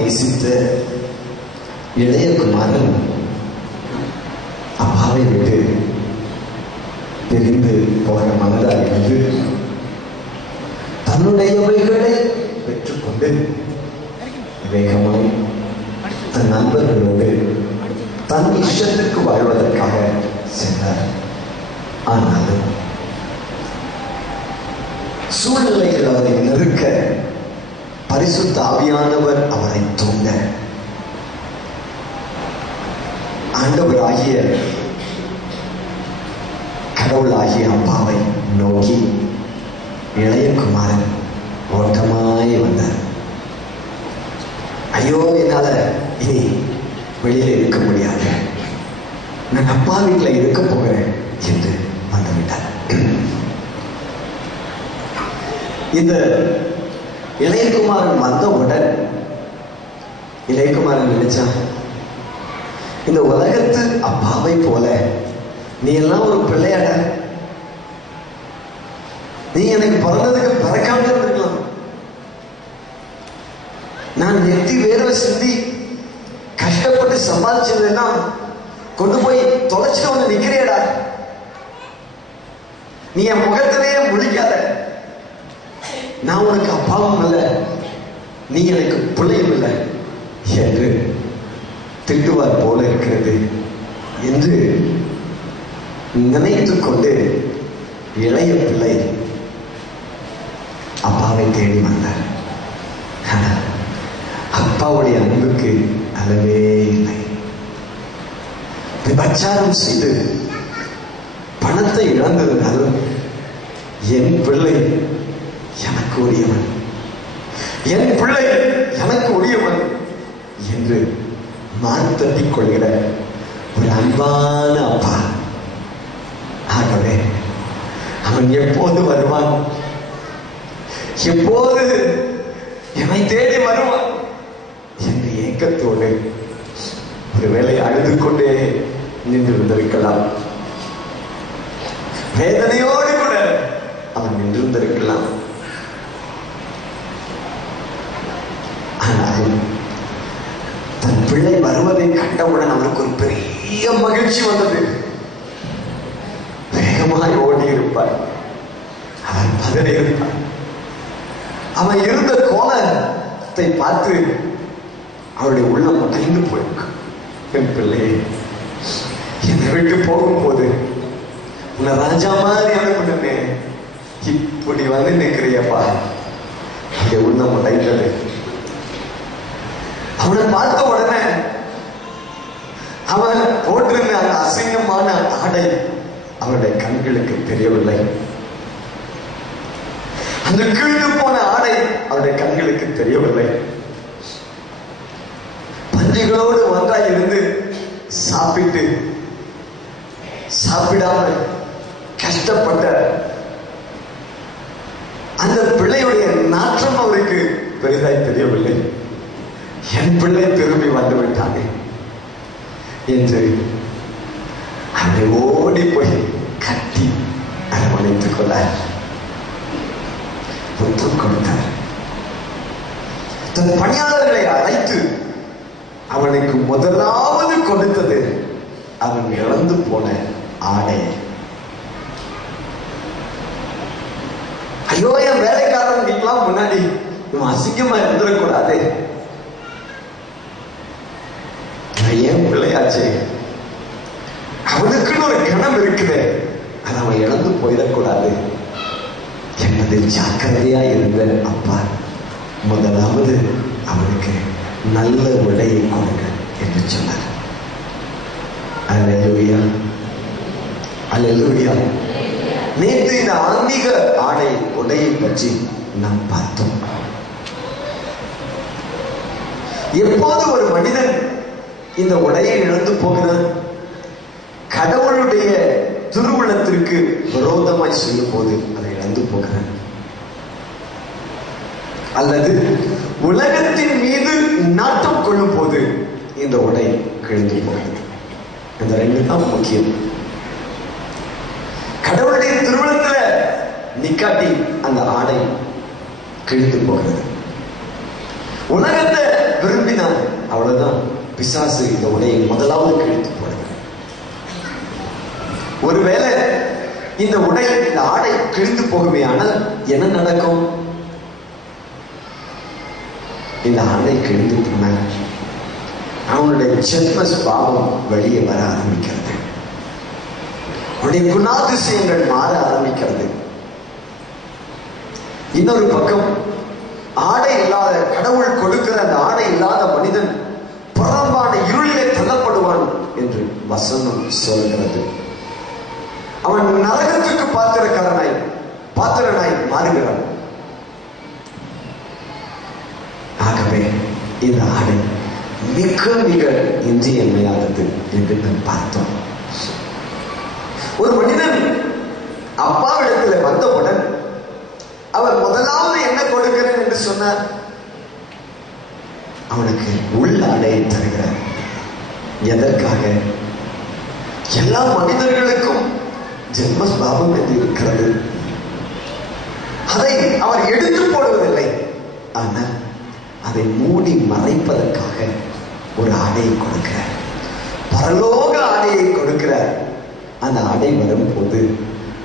நேசித்த இளைய குமாரன் அப்பாவை விட்டு பிரிந்து போக மனதாய் வந்து தன்னுடையவைகளை பெற்றுக்கொண்டு வேகமாய் தன் நண்பர்களோடு தன் இஷ்டத்திற்கு வாழ்வதற்காக சென்றார். ஆனாலும் சூழ்நிலைகள் அவரை நெருக்க பரிசுத்த ஆவியானவர் அவரை தூண்ட ஆண்டவராகிய கடவுளாகிய அப்பாவை நோக்கி இளைய குமாரன் ஓட்டமாய் வந்தார். ஐயோ, என்னால இனி வெளியில இருக்க முடியாது, நான் அப்பா வீட்டில் இருக்க போகிறேன் என்று வந்துவிட்டார். இந்த இளையகுமாரன் வந்தவுடன் இளையகுமாரன் நினைச்சான், இந்த உலகத்து அப்பாவை போல நீ எல்லாம் ஒரு பிள்ளையாட, நீ எனக்கு பிறந்ததுக்கு பிறக்காம இருந்திருக்கலாம், நான் நெத்தி வேர்வை சிந்தி கஷ்டப்பட்டு சம்பாதிச்சதுன்னா கொண்டு போய் தொலைச்சிட்டு வந்து நிக்கிறியடா, நீ என் முகத்திலேயே முழிக்காத, நான் உனக்கு அப்பாவும் இல்லை, நீ எனக்கு பிள்ளையும் இல்லை என்று திட்டுவார் போல இருக்கிறது என்று நினைத்து கொண்டு இளைய பிள்ளை அப்பாவை தேடி வந்தார். அப்பாவுடைய அன்புக்கு அளவே இல்லை. விபச்சாரம் செய்து பணத்தை இழந்ததுனாலும் என் பிள்ளை எனக்கு உரியவன், என் பிள்ளை எனக்கு உரியவன் என்று மார்த்தட்டிக் கொள்கிற ஒரு அன்பான அப்பா. ஆகவே அவன் எப்போது வருவான், எப்போது என்னை தேடி வருவான் என்று ஏக்கத்தோடு ஒருவேளை அழுது கொண்டே நின்று இருந்திருக்கலாம், வேதனையோடு கூட அவன் நின்றிருந்திருக்கலாம். ஆனால் தன் பிள்ளை வருவதை கண்டவுடன் அவனுக்கு ஒரு பெரிய மகிழ்ச்சி வந்தது. வேகமாய் ஓடி இருப்பார், அவன் பதறி இருப்பார். அவன் இருந்த கோலத்தை பார்த்து அவருடைய உள்ளம் உடைந்து போயிருக்கு. என் பிள்ளையை என்னை விட்டு போகும்போது உன்னை ராஜா மாதிரி அனுப்பினே, இப்படி வந்து நிற்கிறியப்பா, அவருடைய உள்ளம் உடைந்தது. அவனை பார்த்த உடனே அவன் போட்டிருந்த அந்த அசிங்கமான ஆடை அவருடைய கண்களுக்கு தெரியவில்லை. அந்த கிழிந்து போன ஆடை அவருடைய கண்களுக்கு தெரியவில்லை. பன்றிகளோடு ஒன்றாய் இருந்து சாப்பிட்டு சாப்பிடாமல் கஷ்டப்பட்ட அந்த பிள்ளையுடைய நாற்றம் அவருக்கு பெரிதாய் தெரியவில்லை. என் பிள்ளை திரும்பி வந்து விட்டானே என்று அவனை ஓடி போய் கட்டி அரவணைத்துக் கொள்ள முத்தம் கொடுத்தார். தன் பணியாளர்களை அழைத்து அவனுக்கு முதலாவது கொடுத்தது அவன் இழந்து போன ஆடை. ஐயோ, என் வேலைக்காரன் முன்னாடி இவன் அசிங்கமா இருந்துடக்கூடாது, ஏன் பிள்ளையாச்சு, அவனுக்குன்னு ஒரு கணம் இருக்குது, அதை அவன் இழந்து போயிடக்கூடாது என்பதில் ஜாக்கிரதையா இருந்த அப்பா முதலாவது அவனுக்கு நல்ல உடையை கொடுங்க என்று சொன்னார். அல்லேலூயா, அல்லேலூயா. நேற்று இந்த ஆன்மீக ஆடை உடையை பற்றி நாம் பார்த்தோம். எப்போது ஒரு மனிதன் இந்த உடையை இழந்து போகிறான், கடவுளுடைய திருவுளத்திற்கு விரோதமாய் செய்யும் போது அதை இழந்து போகிறான், அல்லது உலகத்தின் மீது நாட்டம் கொள்ளும் போது இந்த உடை கிழிந்து போகிறது. இந்த ரெண்டு தான் முக்கியம். கடவுளுடைய திருவுளத்துல நிக்காட்டி அந்த ஆடை கிழிந்து போகிறது. உலகத்தை விரும்பி அவ்வளவுதான், பிசாசு இந்த உடையை முதலாவது கிழித்து போடுங்க. ஒருவேளை இந்த உடை, இந்த ஆடை கிழிந்து போகுமே, ஆனால் என்ன நடக்கும்? இந்த ஆடை கிழிந்து போன அவனுடைய ஜென்ம பாவம் வெளியே வர ஆரம்பிக்கிறது. அவனுடைய குணாதிசயங்கள் மாற ஆரம்பிக்கிறது. இன்னொரு பக்கம் ஆடை இல்லாத, கடவுள் கொடுக்கிற அந்த ஆடை இல்லாத மனிதன் புறம்பான இருளிலே தள்ளப்படுவான் என்று வசனம் சொல்கிறது. அவன் நரகத்துக்கு பாத்திரனாய் மாறுகிறான். ஆகவே இந்த ஆடை மிக மிக இன்றியமையாதது என்று நாம் பார்த்தோம். ஒரு மனிதன் அப்பாவிடத்தில் வந்தவுடன் அவர் முதலாவது என்ன கொடுக்கிறேன் என்று சொன்னார்? அவனுக்கு உள்ள ஆடையை தருகிறார். எதற்காக? எல்லா மனிதர்களுக்கும் ஜென்மஸ்பாவம் என்று இருக்கிறது. அதை அவர் எடுத்து போடுவதில்லை, ஆனால் அதை மூடி மறைப்பதற்காக ஒரு ஆடையை கொடுக்கிறார். பரலோக ஆடையை கொடுக்கிறார். அந்த ஆடை வரும்போது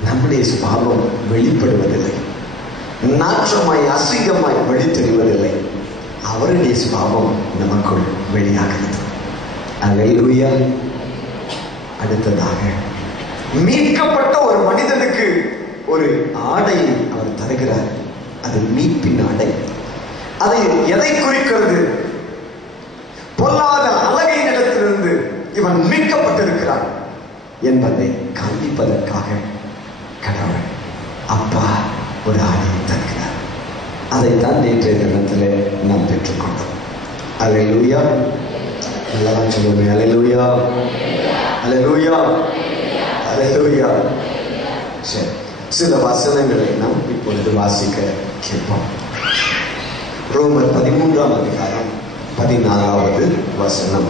நம்முடைய சுபாவம் வெளிப்படுவதில்லை, நாற்றமாய் அசிங்கமாய் வெளித்தெரிவதில்லை. அவருடைய சுபாவம் நமக்குள் வெளியாகிறது. அல்லேலூயா. அடுத்ததாக மீட்கப்பட்ட ஒரு மனிதனுக்கு ஒரு ஆடையை அவர் தருகிறார். அது மீட்பின் ஆடை. அதை எதை குறிக்கிறது? பொல்லாத அழகின் இடத்திலிருந்து இவன் மீட்கப்பட்டிருக்கிறான் என்பதை காண்பிப்பதற்காக கடவுள் அப்பா ஒரு ஆடையை தருகிறார். அதைத்தான் நேற்றைய தினத்திலே நாம் பெற்றுக்கொண்டோம். அல்லேலூயா. எல்லாம் சொல்லுங்க, அல்லேலூயா, அல்லேலூயா, அல்லேலூயா. சரி, சில வசனங்களை நாம் இப்பொழுது வாசிக்க கேட்போம். ரோமர் 13ஆம் அதிகாரம் 14வது வசனம்.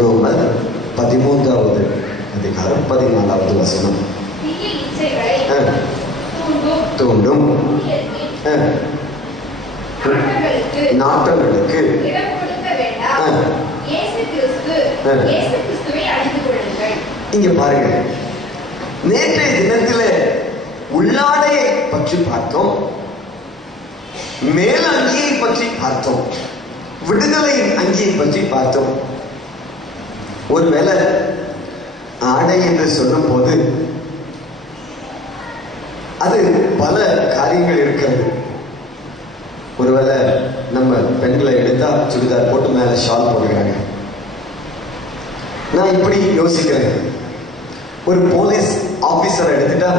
ரோமர் 13வது அதிகாரம் 14வது வசனம். தூண்டும் நாட்டங்களுக்கு இங்க பாருங்க, நேற்றைய தினத்திலே உள்ளாடையை பற்றி பார்த்தோம், மேல் அங்கியை பற்றி பார்த்தோம், விடுதலையின் அங்கியை பற்றி பார்த்தோம். ஒருவேளை ஆடை என்று சொல்லும் போது அது பல காரியங்கள் இருக்கிறது. ஒருவேளை நம்ம பெண்களை எடுத்தா சுடிதார் போட்டு மேல ஷால் போடுகிறாங்க. நான் இப்படி யோசிக்கிறேன், ஒரு போலீஸ் ஆபீசர் எடுத்துட்டா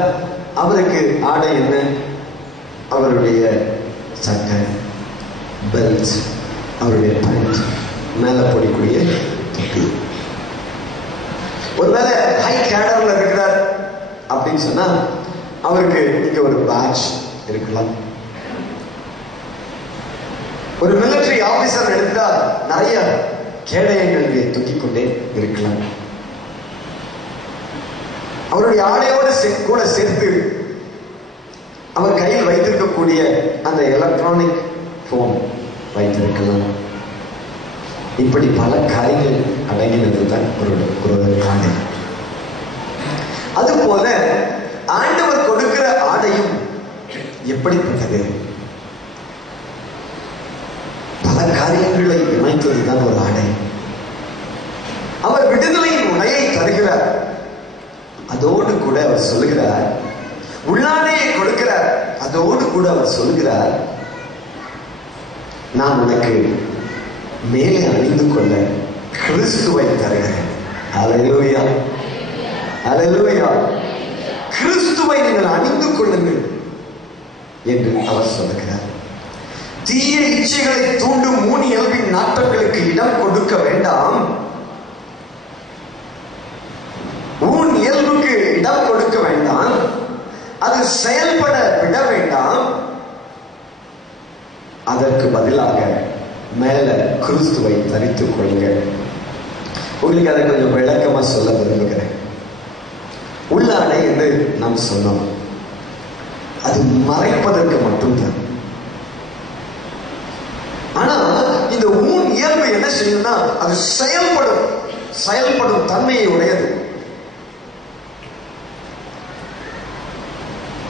அவருக்கு ஆடை என்ன? அவருடைய சட்டை, பெல்ட், அவருடைய பேண்ட், மேல போடக்கூடிய தொப்பி. ஒருவேளை ஹை கேடர்ல இருக்கிறார் அப்படின்னு சொன்னா அவருக்கு இங்க ஒரு பேட்ச் இருக்கலாம். ஒரு மிலிட்டரி ஆபீசர் எடுத்தா நிறைய கேடயங்களை தூக்கிக் கொண்டே இருக்கலாம். அவருடைய ஆடையோடு கூட சேர்த்து அவர் கையில் வைத்திருக்கக்கூடிய அந்த எலக்ட்ரானிக் போன் வைத்திருக்கலாம். இப்படி பல காரியங்கள் அடங்கினது தான் ஒரு ஆடை. அதுபோல ஆண்டவர் கொடுக்கிற ஆடையும் எப்படிப்பட்டது? பல காரியங்களை இணைத்ததுதான் ஒரு ஆடை. அவர் விடுதலையின் உடையை தருகிறார். அதோடு கூட அவர் சொல்லுகிறார், உள்ளாடையை கொடுக்கிறார். அதோடு கூட அவர் சொல்லுகிறார், நான் உனக்கு மேலே அணிந்து கொள்ள கிறிஸ்துவை தருகிறேன். அல்லேலூயா, அல்லேலூயா. கிறிஸ்துவை நீங்கள் அணிந்து கொள்ளுங்கள் என்று அவர் சொல்லுகிறார். தீய இச்சைகளை தூண்டும் மூணு இயல்பின் நாட்டங்களுக்கு இடம் கொடுக்க வேண்டாம். ஊன் இயல்புக்கு இடம் கொடுக்க வேண்டாம். அது செயல்பட விட வேண்டாம். அதற்கு பதிலாக மேல கிறிஸ்துவை தரித்துக் கொள்ளுங்க. உங்களுக்கு அதை கொஞ்சம் விளக்கமா சொல்ல விரும்புகிறேன். உள்ளாடை என்று நாம் சொன்னோம், அது மறைப்பதற்கு மட்டும்தான். ஆனா இந்த ஊன் இயல்பு என்ன செய்யும்னா அது செயல்படும் தன்மையை உடையது.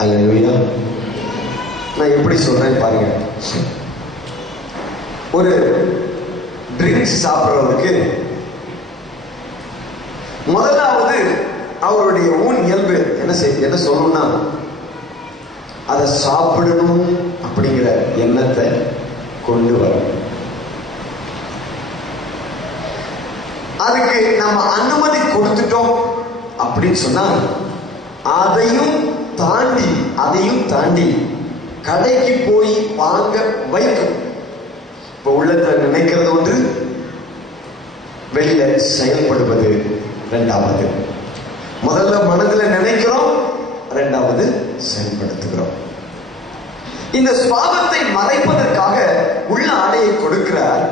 அல்லேலூயா. நான் எப்படி சொல்றேன் பாருங்க. ஒரு ட்ரிங்க்ஸ் சாப்பிடுறவருக்கு முதலாவது அவருடைய ஊன் இயல்பு என்ன சொல்லணும்னா அதை சாப்பிடணும் அப்படிங்கிற எண்ணத்தை கொண்டு வரும். அதுக்கு நம்ம அனுமதி கொடுத்துட்டோம் அப்படின்னு சொன்னா அதையும் தாண்டி கடைக்கு போய் வாங்க வைக்கும். இப்ப உள்ளத்துல நினைக்கிறது ஒன்று, வெளியில செயல்படுவது இரண்டாவது. முதல்ல மனதில் நினைக்கிறோம், இரண்டாவது செயல்படுத்துகிறோம். இந்த ஸ்பாவத்தை மறைப்பதற்காக உள்ள ஆடையை கொடுக்கிறார்.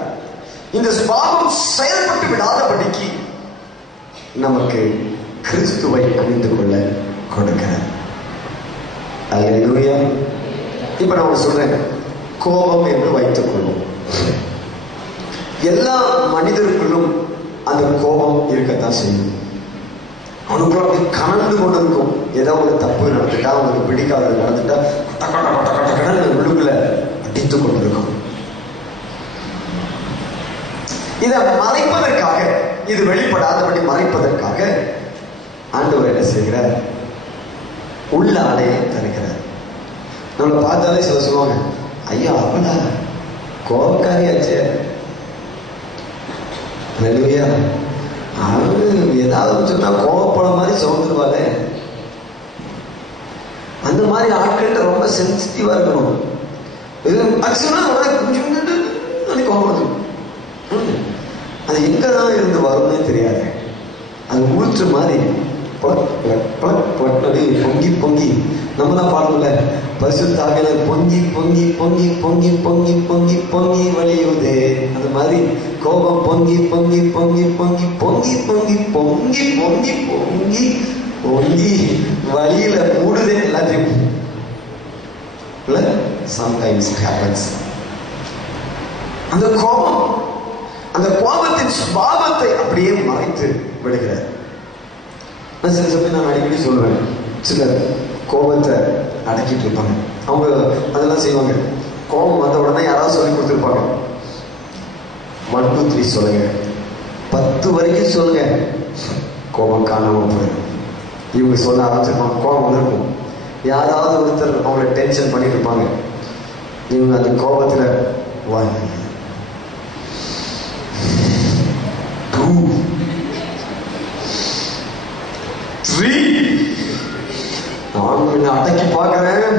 இந்த ஸ்பாவம் செயல்பட்டு விடாதபடிக்கு நமக்கு கிறிஸ்துவை அணிந்து கொள்ள கொடுக்கிறார். அல்லேலூயா. இப்ப நான் சொல்றேன், கோபம் என்று வைத்துக் கொள்வோம். எல்லா மனிதருக்குள்ளும் அந்த கோபம் இருக்கத்தான் செய்யும். அவனுக்குள்ள அப்படி கலந்து கொண்டு இருக்கும். ஏதோ ஒரு தப்பு நடந்துட்டா, அவனுக்கு பிடிக்காதது நடந்துட்டா உள்ளுக்குள்ள அடித்துக் கொண்டிருக்கும். இதை மறைப்பதற்காக, இது வெளிப்படாதபடி மறைப்பதற்காக ஆண்டவர் என்ன செய்கிறார்? உள்ள ஆடையை தருகிறார். நம்மளை பார்த்தாலே சில சொல்லுவாங்க, ஐயா அவளா கோபக்காரியாச்சே, அவரு ஏதாவது சொன்னா கோவப்பட மாதிரி சவுந்துருவாளே. அந்த மாதிரி ஆட்கள்கிட்ட ரொம்ப சென்சிட்டிவா இருக்கணும். அது எங்கதான் இருந்து வரும்னே தெரியாது. அது ஊற்று மாதிரி பொங்கி பொங்கி நம்மளாம் பாடல, பரிசுத்தாக பொங்கி பொங்கி பொங்கி பொங்கி பொங்கி பொங்கி பொங்கி வழியுதே. அது மாதிரி கோபம் பொங்கி பொங்கி பொங்கி பொங்கி பொங்கி பொங்கி பொங்கி பொங்கி பொங்கி பொங்கி வழியில மூடுதே எல்லாத்தையும். Sometimes it happens. அந்த கோபத்தின் சுபாவத்தை அப்படியே மறைத்து விடுகிறார். நான் சில சமயம் நான் அடிக்கடி சொல்லுவேன், சிலர் கோபத்தை அடக்கிட்டு இருப்பாங்க. அவங்க அதெல்லாம் செய்வாங்க. கோபம் வந்த உடனே யாராவது சொல்லி கொடுத்துருப்பாங்க, 1 2 3 சொல்லுங்க, 10 வரைக்கும் சொல்லுங்க, கோபம் காணாம போயிடும். இவங்க சொல்ல ஆரம்பிச்சிருப்பாங்க, கோபம் வந்திருக்கும். யாராவது ஒருத்தர் அவங்களை டென்ஷன் பண்ணிட்டு இருப்பாங்க. இவங்க அந்த கோபத்துல 1 2 3 நான் அடக்கி பார்க்கிறேன்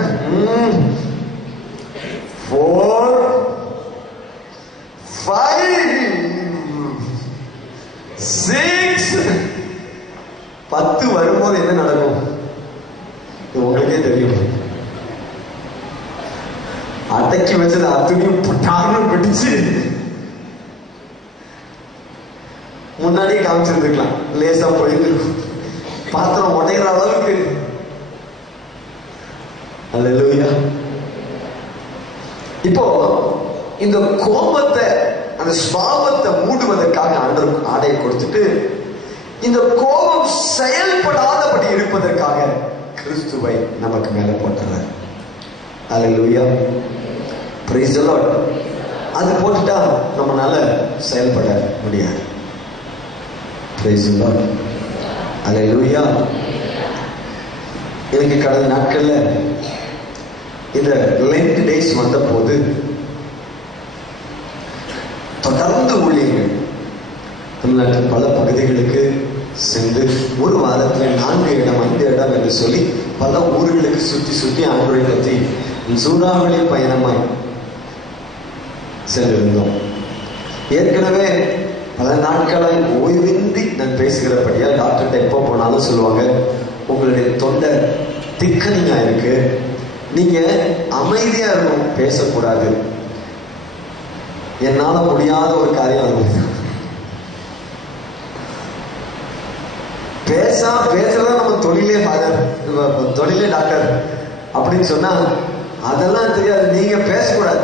4 5 6 10 வரும்போது என்ன நடக்கும் உங்களுக்கே தெரியும். அடக்கி வச்சது அத்துணையும் பட்டாரம் பிடிச்சு முன்னாடியே காமிச்சிருந்துக்கலாம், லேசா போயிருக்கும், பாத்திரம் உடைகிற அளவுக்கு. அல்லேலூயா. இப்போ இந்த கோபத்தை, அந்த சுபாவத்தை மூடுவதற்காக ஆண்டவர் ஆடையை கொடுத்துட்டு, இந்த கோபம் செயல்படாதபடி இருப்பதற்காக கிறிஸ்துவை நமக்கு மேல போட்டுறார். அல்லேலூயா. Praise the Lord. அது போட்டுட்டா நம்மளால செயல்பட முடியாது. Praise the lord. அல்லேலூயா. எனக்கு கடந்த நாட்கள்ல இந்த லென்ட் டேஸ் வந்த போது தொடர்ந்து ஊழியர்கள் தமிழ்நாட்டின் பல பகுதிகளுக்கு சென்று ஒரு வாரத்தில் 4 இடம் 5 இடம் என்று சொல்லி பல ஊர்களுக்கு சுற்றி ஆண்டவரை பற்றி சூறாவளி பயணமாய் சென்றிருந்தோம். ஏற்கனவே பல நாட்களாய் ஓய்வின்றி நான் பேசுகிறபடியால் டாக்டர்கிட்ட எப்போ போனாலும் சொல்லுவாங்க, உங்களுடைய தொண்டை திக்கனிங்கா இருக்கு, நீங்க அமைதியா இருக்கணும், பேசக்கூடாது. என்னால முடியாத ஒரு காரியம் அது. பேசுறதா நம்ம தொழிலே டாக்டர் அப்படின்னு சொன்னா அதெல்லாம் தெரியாது, நீங்க பேசக்கூடாது.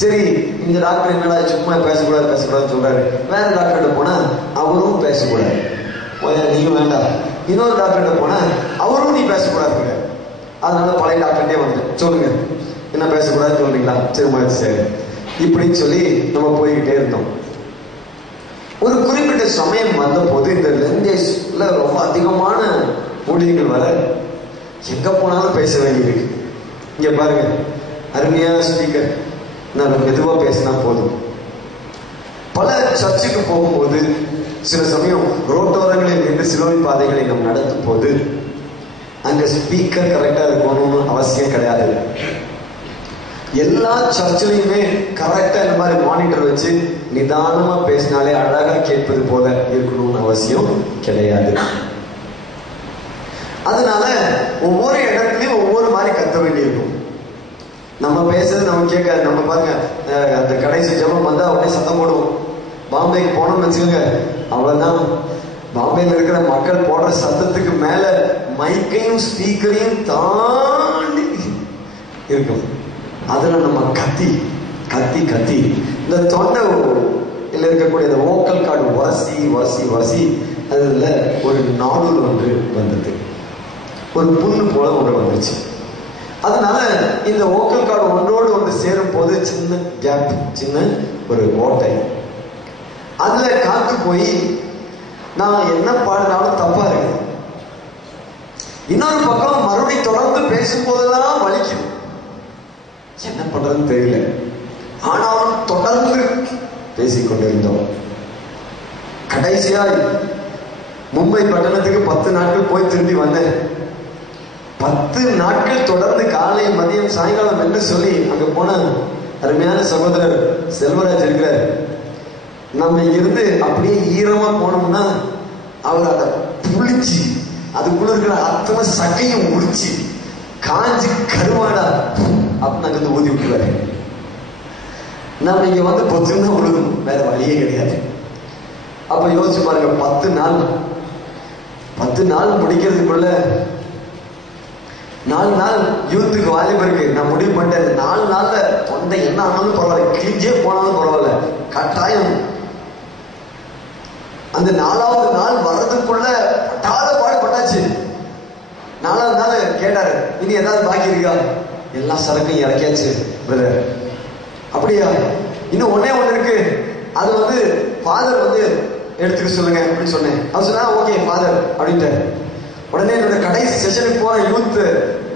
சரி, இந்த டாக்டர் என்னடா சும்மா பேசக்கூடாதுன்னு சொல்றாரு. வேற டாக்டர்கிட்ட போனா அவரும் பேசக்கூடாது, நீயும் வேண்டாம். இன்னொரு டாக்டர்கிட்ட போனா அவரும் நீ பேசக்கூடாதுங்க. அதனால பழைய டாக்டர்கிட்டே வந்து சொல்லுங்க, என்ன பேசக்கூடாதுன்னு சொல்றீங்களா, சரி இப்படின்னு சொல்லி நம்ம போய்கிட்டே இருந்தோம். ஒரு குறிப்பிட்ட சமயம் வந்த போது இந்த லென்டேஸ்ல ரொம்ப அதிகமான ஊழியர்கள் வர எங்க போனாலும் பேச வேண்டியிருக்கு. இங்க பாருங்க, அருமையான ஸ்பீக்கர், நான் மெதுவா பேசினா போதும். பல சர்ச்சுக்கு போகும்போது சில சமயம் ரோட்டோரங்களில் நின்று சிலுவை பாதைகளை நாம் நடத்தும் போது அங்க ஸ்பீக்கர் கரெக்டா இருக்கணும்னு அவசியம் கிடையாது. எல்லா சர்ச்சிலையுமே கரெக்டா இந்த மாதிரி மானிட்டர் வச்சு நிதானமா பேசினாலே அழகா கேட்பது போல இருக்கணும்னு அவசியம் கிடையாது. அதனால ஒவ்வொரு இடத்துலயும் ஒவ்வொரு மாதிரி கத்த வேண்டியிருக்கும். நம்ம பேசுறது நமக்கு கேட்காது. நம்ம பாருங்க, அந்த கடைசி ஜபம் வந்தா உடனே சத்தம் போடுவோம். பாம்பேக்கு போனோம்னு வச்சுக்கோங்க, அவ்வளவுதான். பாம்பேல இருக்கிற மக்கள் போடுற சத்தத்துக்கு மேல மைக்கையும் ஸ்பீக்கரையும் தாண்டி இருக்கும். அதுல நம்ம கத்தி கத்தி கத்தி இந்த தொண்டை இருக்கக்கூடிய இந்த வோக்கல் கார்டு வசி அதுல ஒரு நாடூல் ஒன்று வந்தது, ஒரு புண்ணு போல ஒன்று வந்துருச்சு. அதனால இந்த வோக்கல் கார்டு ஒன்றோடு ஒன்று சேரும் போது சின்ன கேப், சின்ன ஒரு ஓட்டை, அதுல காத்து போய் நான் என்ன பாடினாலும் தப்பா இருக்கு. இன்னொரு பக்கம் மறுபடியும் தொடர்ந்து பேசும்போதெல்லாம் வலிக்குது, என்ன பண்றதுன்னு தெரியல. ஆனாலும் தொடர்ந்து பேசிக்கொண்டிருந்தோம். கடைசியா மும்பை பட்டணத்துக்கு 10 நாட்கள் போய் திரும்பி வந்தேன். 10 நாட்கள் தொடர்ந்து காலை மதியம் சாயங்காலம் என்று சொல்லி அங்க போன அருமையான சகோதரர் செல்வராஜ் இருக்கிறார். நம்ம இங்கிருந்து அப்படியே ஈரமா போனோம்னா அவர் அதை புளிச்சு அதுக்குள்ள இருக்கிற அத்தனை சக்கையும் முடிச்சு காஞ்சி கருவாடா அப்படின்னு அங்கிருந்து ஊதி விட்டுருவாரு. நம்ம இங்க வந்து பொத்துன்னா விழுகும், வேற வழியே கிடையாது. அப்ப யோசிச்சு பாருங்க, 10 நாள் முடிக்கிறதுக்குள்ள 4 நாள் யூத்துக்கு வாலிபருக்கு நான் முடிவு பண்ணிட்டேன். 4 நாள்ல தொண்டை என்ன ஆனாலும் பரவாயில்ல, கிழிஞ்சே போனாலும் பரவாயில்ல, கட்டாயம் அந்த 4வது நாள் வர்றதுக்குள்ள பட்டாத பாடுபட்டாச்சு. 4வது நாள் கேட்டாரு, இனி ஏதாவது பாக்கி இருக்கா? எல்லா சரக்கையும் இறக்கியாச்சு பிரதர். அப்படியா? இன்னும் ஒண்ணே இருக்கு, அது வந்து ஃபாதர் வந்து எடுத்துக்க சொல்லுங்க அப்படின்னு சொன்னேன். அவர் சொன்னா ஓகே ஃபாதர் அப்படின்ட்டு. உடனே என்னோட கடைசி செஷனுக்கு போற யூத்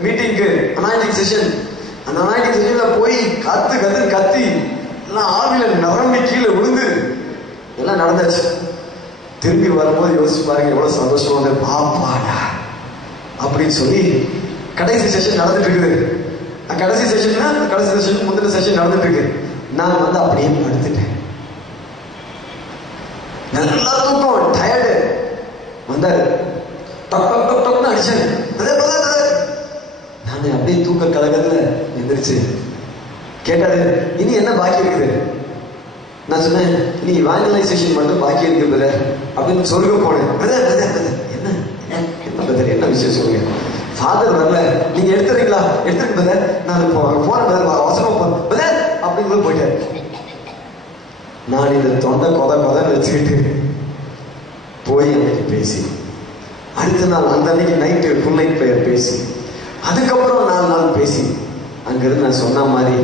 மீட்டிங்க்கு அனாயிட்டிங் செஷன், அந்த அனாயிட்டிங் செஷன்ல போய் கத்தி எல்லாம் ஆவில நிரம்பி கீழே விழுந்து எல்லாம் நடந்தாச்சு. திரும்பி வரும்போது யோசிச்சு பாருங்க எவ்வளவு சந்தோஷம் வந்து பாப்பாடா அப்படின்னு சொல்லி கடைசி செஷன் நடந்துட்டு இருக்குது. கடைசி செஷன் முந்தின செஷன் நடந்துட்டு இருக்கு. நான் வந்து அப்படியே படுத்துட்டேன். நல்லா தூக்கம், டயர்டு. வந்தாரு, டக் டக் டக் டக்னு அடிச்சேன். நான் அப்படியே தூக்க கலகத்துல எந்திரிச்சு கேட்டாரு, இனி என்ன பாக்கி இருக்குது? நான் சொன்னேன், நீ இவாஞ்சலைசேஷன் மட்டும் பாக்கி இருக்குது அப்படின்னு சொல்லுங்க போனேன். என்ன என்ன விஷயம் சொல்லுங்க. ஃபாதர் வரல, நீங்க எடுத்துறீங்களா? எடுத்துட்டு பதர், நான் இப்போ போறேன் அவசரமா பதர் அப்படின்னு போயிட்டேன். நான் இந்த தொண்டை கொதன்னு வச்சுக்கிட்டு போய் அன்னைக்கு பேசி, அடுத்த நாள் அந்த அன்னைக்கு நைட்டு ஃபுல் நைட் ப்ரேயர் பேசி, அதுக்கப்புறம் 4 நாள் பேசி, அங்கிருந்து நான் சொன்ன மாதிரி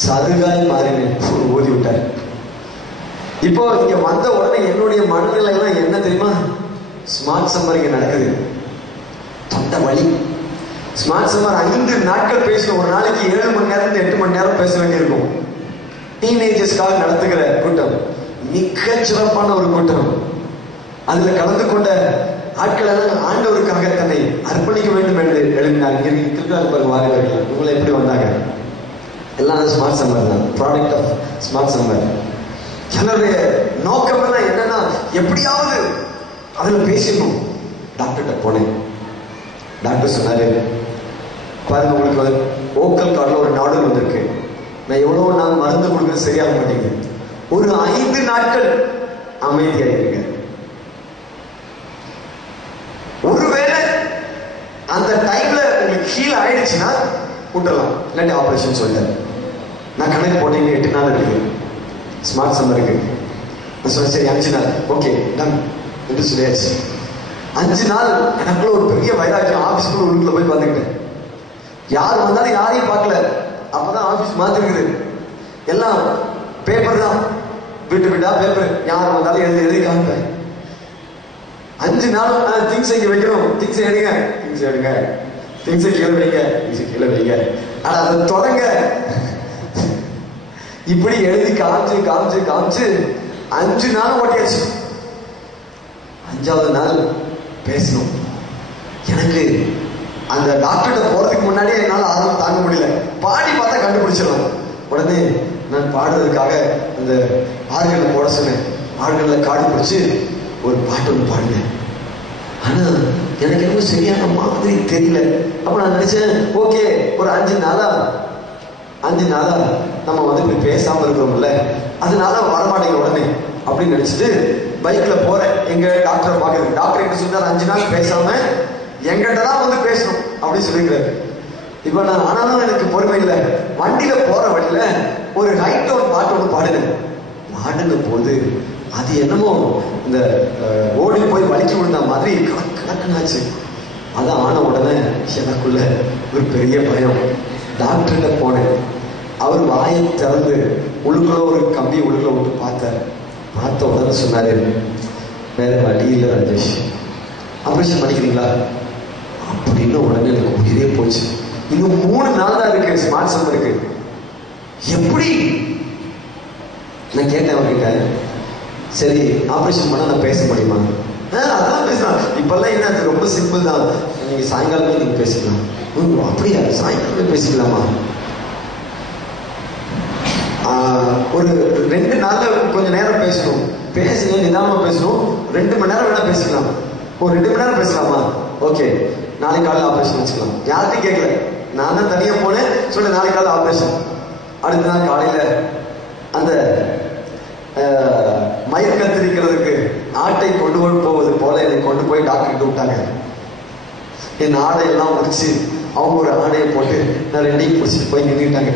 சதுகாய் மாறினேன், ஓதி விட்டார். இப்போ இங்க வந்த உடனே என்னுடைய மனநிலை எல்லாம் என்ன தெரியுமா? ஸ்மார்ட் சம்மர் இங்க நடக்குது, தொண்டை வலி. ஸ்மார்ட் சம்மர் 5 நாட்கள் பேசணும். ஒரு நாளைக்கு 7 மணி நேரம் 8 மணி நேரம் பேச வேண்டியிருக்கும். டீனேஜர்ஸ்க்காக நடத்துகிற கூட்டம், மிக சிறப்பான ஒரு கூட்டம். அதுல கலந்து கொண்ட ஆட்கள் எல்லாம் ஆண்டவருக்காக தன்னை அர்ப்பணிக்க வேண்டும் என்று எழுதினார். வாரியவர்கள் உங்களை எப்படி வந்தாங்க? எல்லாம் ஸ்மார்ட் சம்மர் தான், ப்ராடக்ட் ஆஃப் ஸ்மார்ட் சம்மர். என்னுடைய நோக்கம் எல்லாம் என்னன்னா, எப்படியாவது அதுல பேசணும். டாக்டர்கிட்ட போனேன். டாக்டர் சொன்னாரு, பாருங்க உங்களுக்கு ஓக்கல் கார்டுல ஒரு நாடல் வந்திருக்கு. நான் எவ்வளவு நாள் மருந்து கொடுக்க சரியாக மாட்டேங்குது. ஒரு 5 நாட்கள் அமைதியாயிருங்க. ஒருவேளை அந்த டைம்ல உங்களுக்கு ஹீல் ஆயிடுச்சுன்னா விட்டுலாம், இல்லாட்டி ஆபரேஷன் சொல்லிட்டாரு. நான் கணக்கு போட்டீங்க 8 நாள் இருக்கு ஸ்மார்ட் சம்மர் இருக்கு. நான் சொன்னேன் சரி 5 நாள் ஓகே டன் என்று சொல்லியாச்சு. 5 நாள் எனக்குள்ள ஒரு பெரிய வைராக்கியம். ஆபீஸ்க்குள்ள உள்ளுக்குள்ள போய் பார்த்துக்கிட்டேன். யார் வந்தாலும் யாரையும் பார்க்கல. அப்பதான் ஆபீஸ் மாத்திருக்குது. எல்லாம் பேப்பர் தான், வீட்டு வீட்டா பேப்பர். யார் வந்தாலும் எழுதி காமிப்பேன். 5 நாள் திங்ஸ் இங்க வைக்கணும், திங்ஸ் எடுங்க, திங்ஸ் எடுங்க, திங்ஸ் கீழே வைங்க, திங்ஸ் கீழே வைங்க. ஆனா அதை தொடங்க இப்படி எழுதி காமிச்சு காமிச்சு காமிச்சு 5 நாள் ஓட்டியாச்சு. 5வது நாள் பேசணும். எனக்கு அந்த டாக்டர்கிட்ட போறதுக்கு முன்னாடியே என்னால் ஆர்வம் தாங்க முடியல. பாடி பார்த்தா கண்டுபிடிச்சிடலாம். உடனே நான் பாடுறதுக்காக அந்த ஆறுகளை போட சொன்னேன். ஆறுகளை காடு பிடிச்சு ஒரு பாட்டு ஒன்று பாடினேன். ஆனா எனக்கு எதுவும் சரியான மாதிரி தெரியல. அப்ப நான் நினைச்சேன் ஓகே ஒரு 5 நாளா நம்ம வந்து இப்படி பேசாம இருக்கிறோம்ல, அதனால வரமாட்டேங்க உடனே அப்படின்னு நினைச்சிட்டு பைக்ல போறேன் எங்க டாக்டரை பாக்குறது. டாக்டர் என்ன சொன்னார், 5 நாள் பேசாம எங்கிட்ட தான் வந்து பேசணும் அப்படின்னு சொல்லிக்கிறாரு. இப்ப நான் ஆனாலும் எனக்கு பொறுமை இல்லை. வண்டியில போற வழியில ஒரு ஹைட் டோன் பாட்டு ஒன்று பாடின போது அது என்னமோ இந்த ஓடி போய் வலிக்கி விழுந்த மாதிரி கலக்கனாச்சு. அதான் ஆன உடனே எனக்குள்ள ஒரு பெரிய பயம். டாக்டர்கிட்ட போனேன். அவர் வாயை திறந்து உள்ளுக்குள்ள ஒரு கம்பி உள்ளுக்குள்ள விட்டு பார்த்த உடனே சொன்னாரு, வேற வழி இல்லை ராஜேஷ், ஆபரேஷன் பண்ணிக்கிறீங்களா அப்படின்னு. உடனே எனக்கு உயிரே போச்சு. இன்னும் 3 நாள் தான் இருக்கு ஸ்மார்ட் சம்மருக்கு. எப்படி நான் கேட்டேன் அவர்கிட்ட, சரி ஆபரேஷன் பண்ண நான் பேச முடியுமா? அதான் பேசலாம். இப்பெல்லாம் என்ன அது ரொம்ப சிம்பிள் தான். நீங்க சாயங்காலமே நீங்க பேசிக்கலாம். அப்படியா, சாயங்காலமே பேசிக்கலாமா? ஒரு 2 நாள்ல கொஞ்சம் நேரம் பேசணும். பேசுங்க, நிதானமா பேசணும். 2 மணி நேரம் வேணா பேசிக்கலாம். ஒரு 2 மணி நேரம் பேசலாமா? ஓகே, நாளைக்கு காலையில் ஆபரேஷன் வச்சுக்கலாம். யார்கிட்டையும் கேட்கல, நான் தான் தனியா போனேன். சொல்ல நாளைக்கு காலையில் ஆபரேஷன். அடுத்த நாள் காலையில அந்த மயிர் கத்திரிக்கிறதுக்கு ஆட்டை கொண்டு போவது போல என்னை கொண்டு போய் டாக்டர் விட்டாங்க. என் ஆடையெல்லாம் முடிச்சு அவங்க ஒரு ஆடையை போட்டு நான் 2ஐயும் பிடிச்சிட்டு போய் நின்றுட்டாங்க.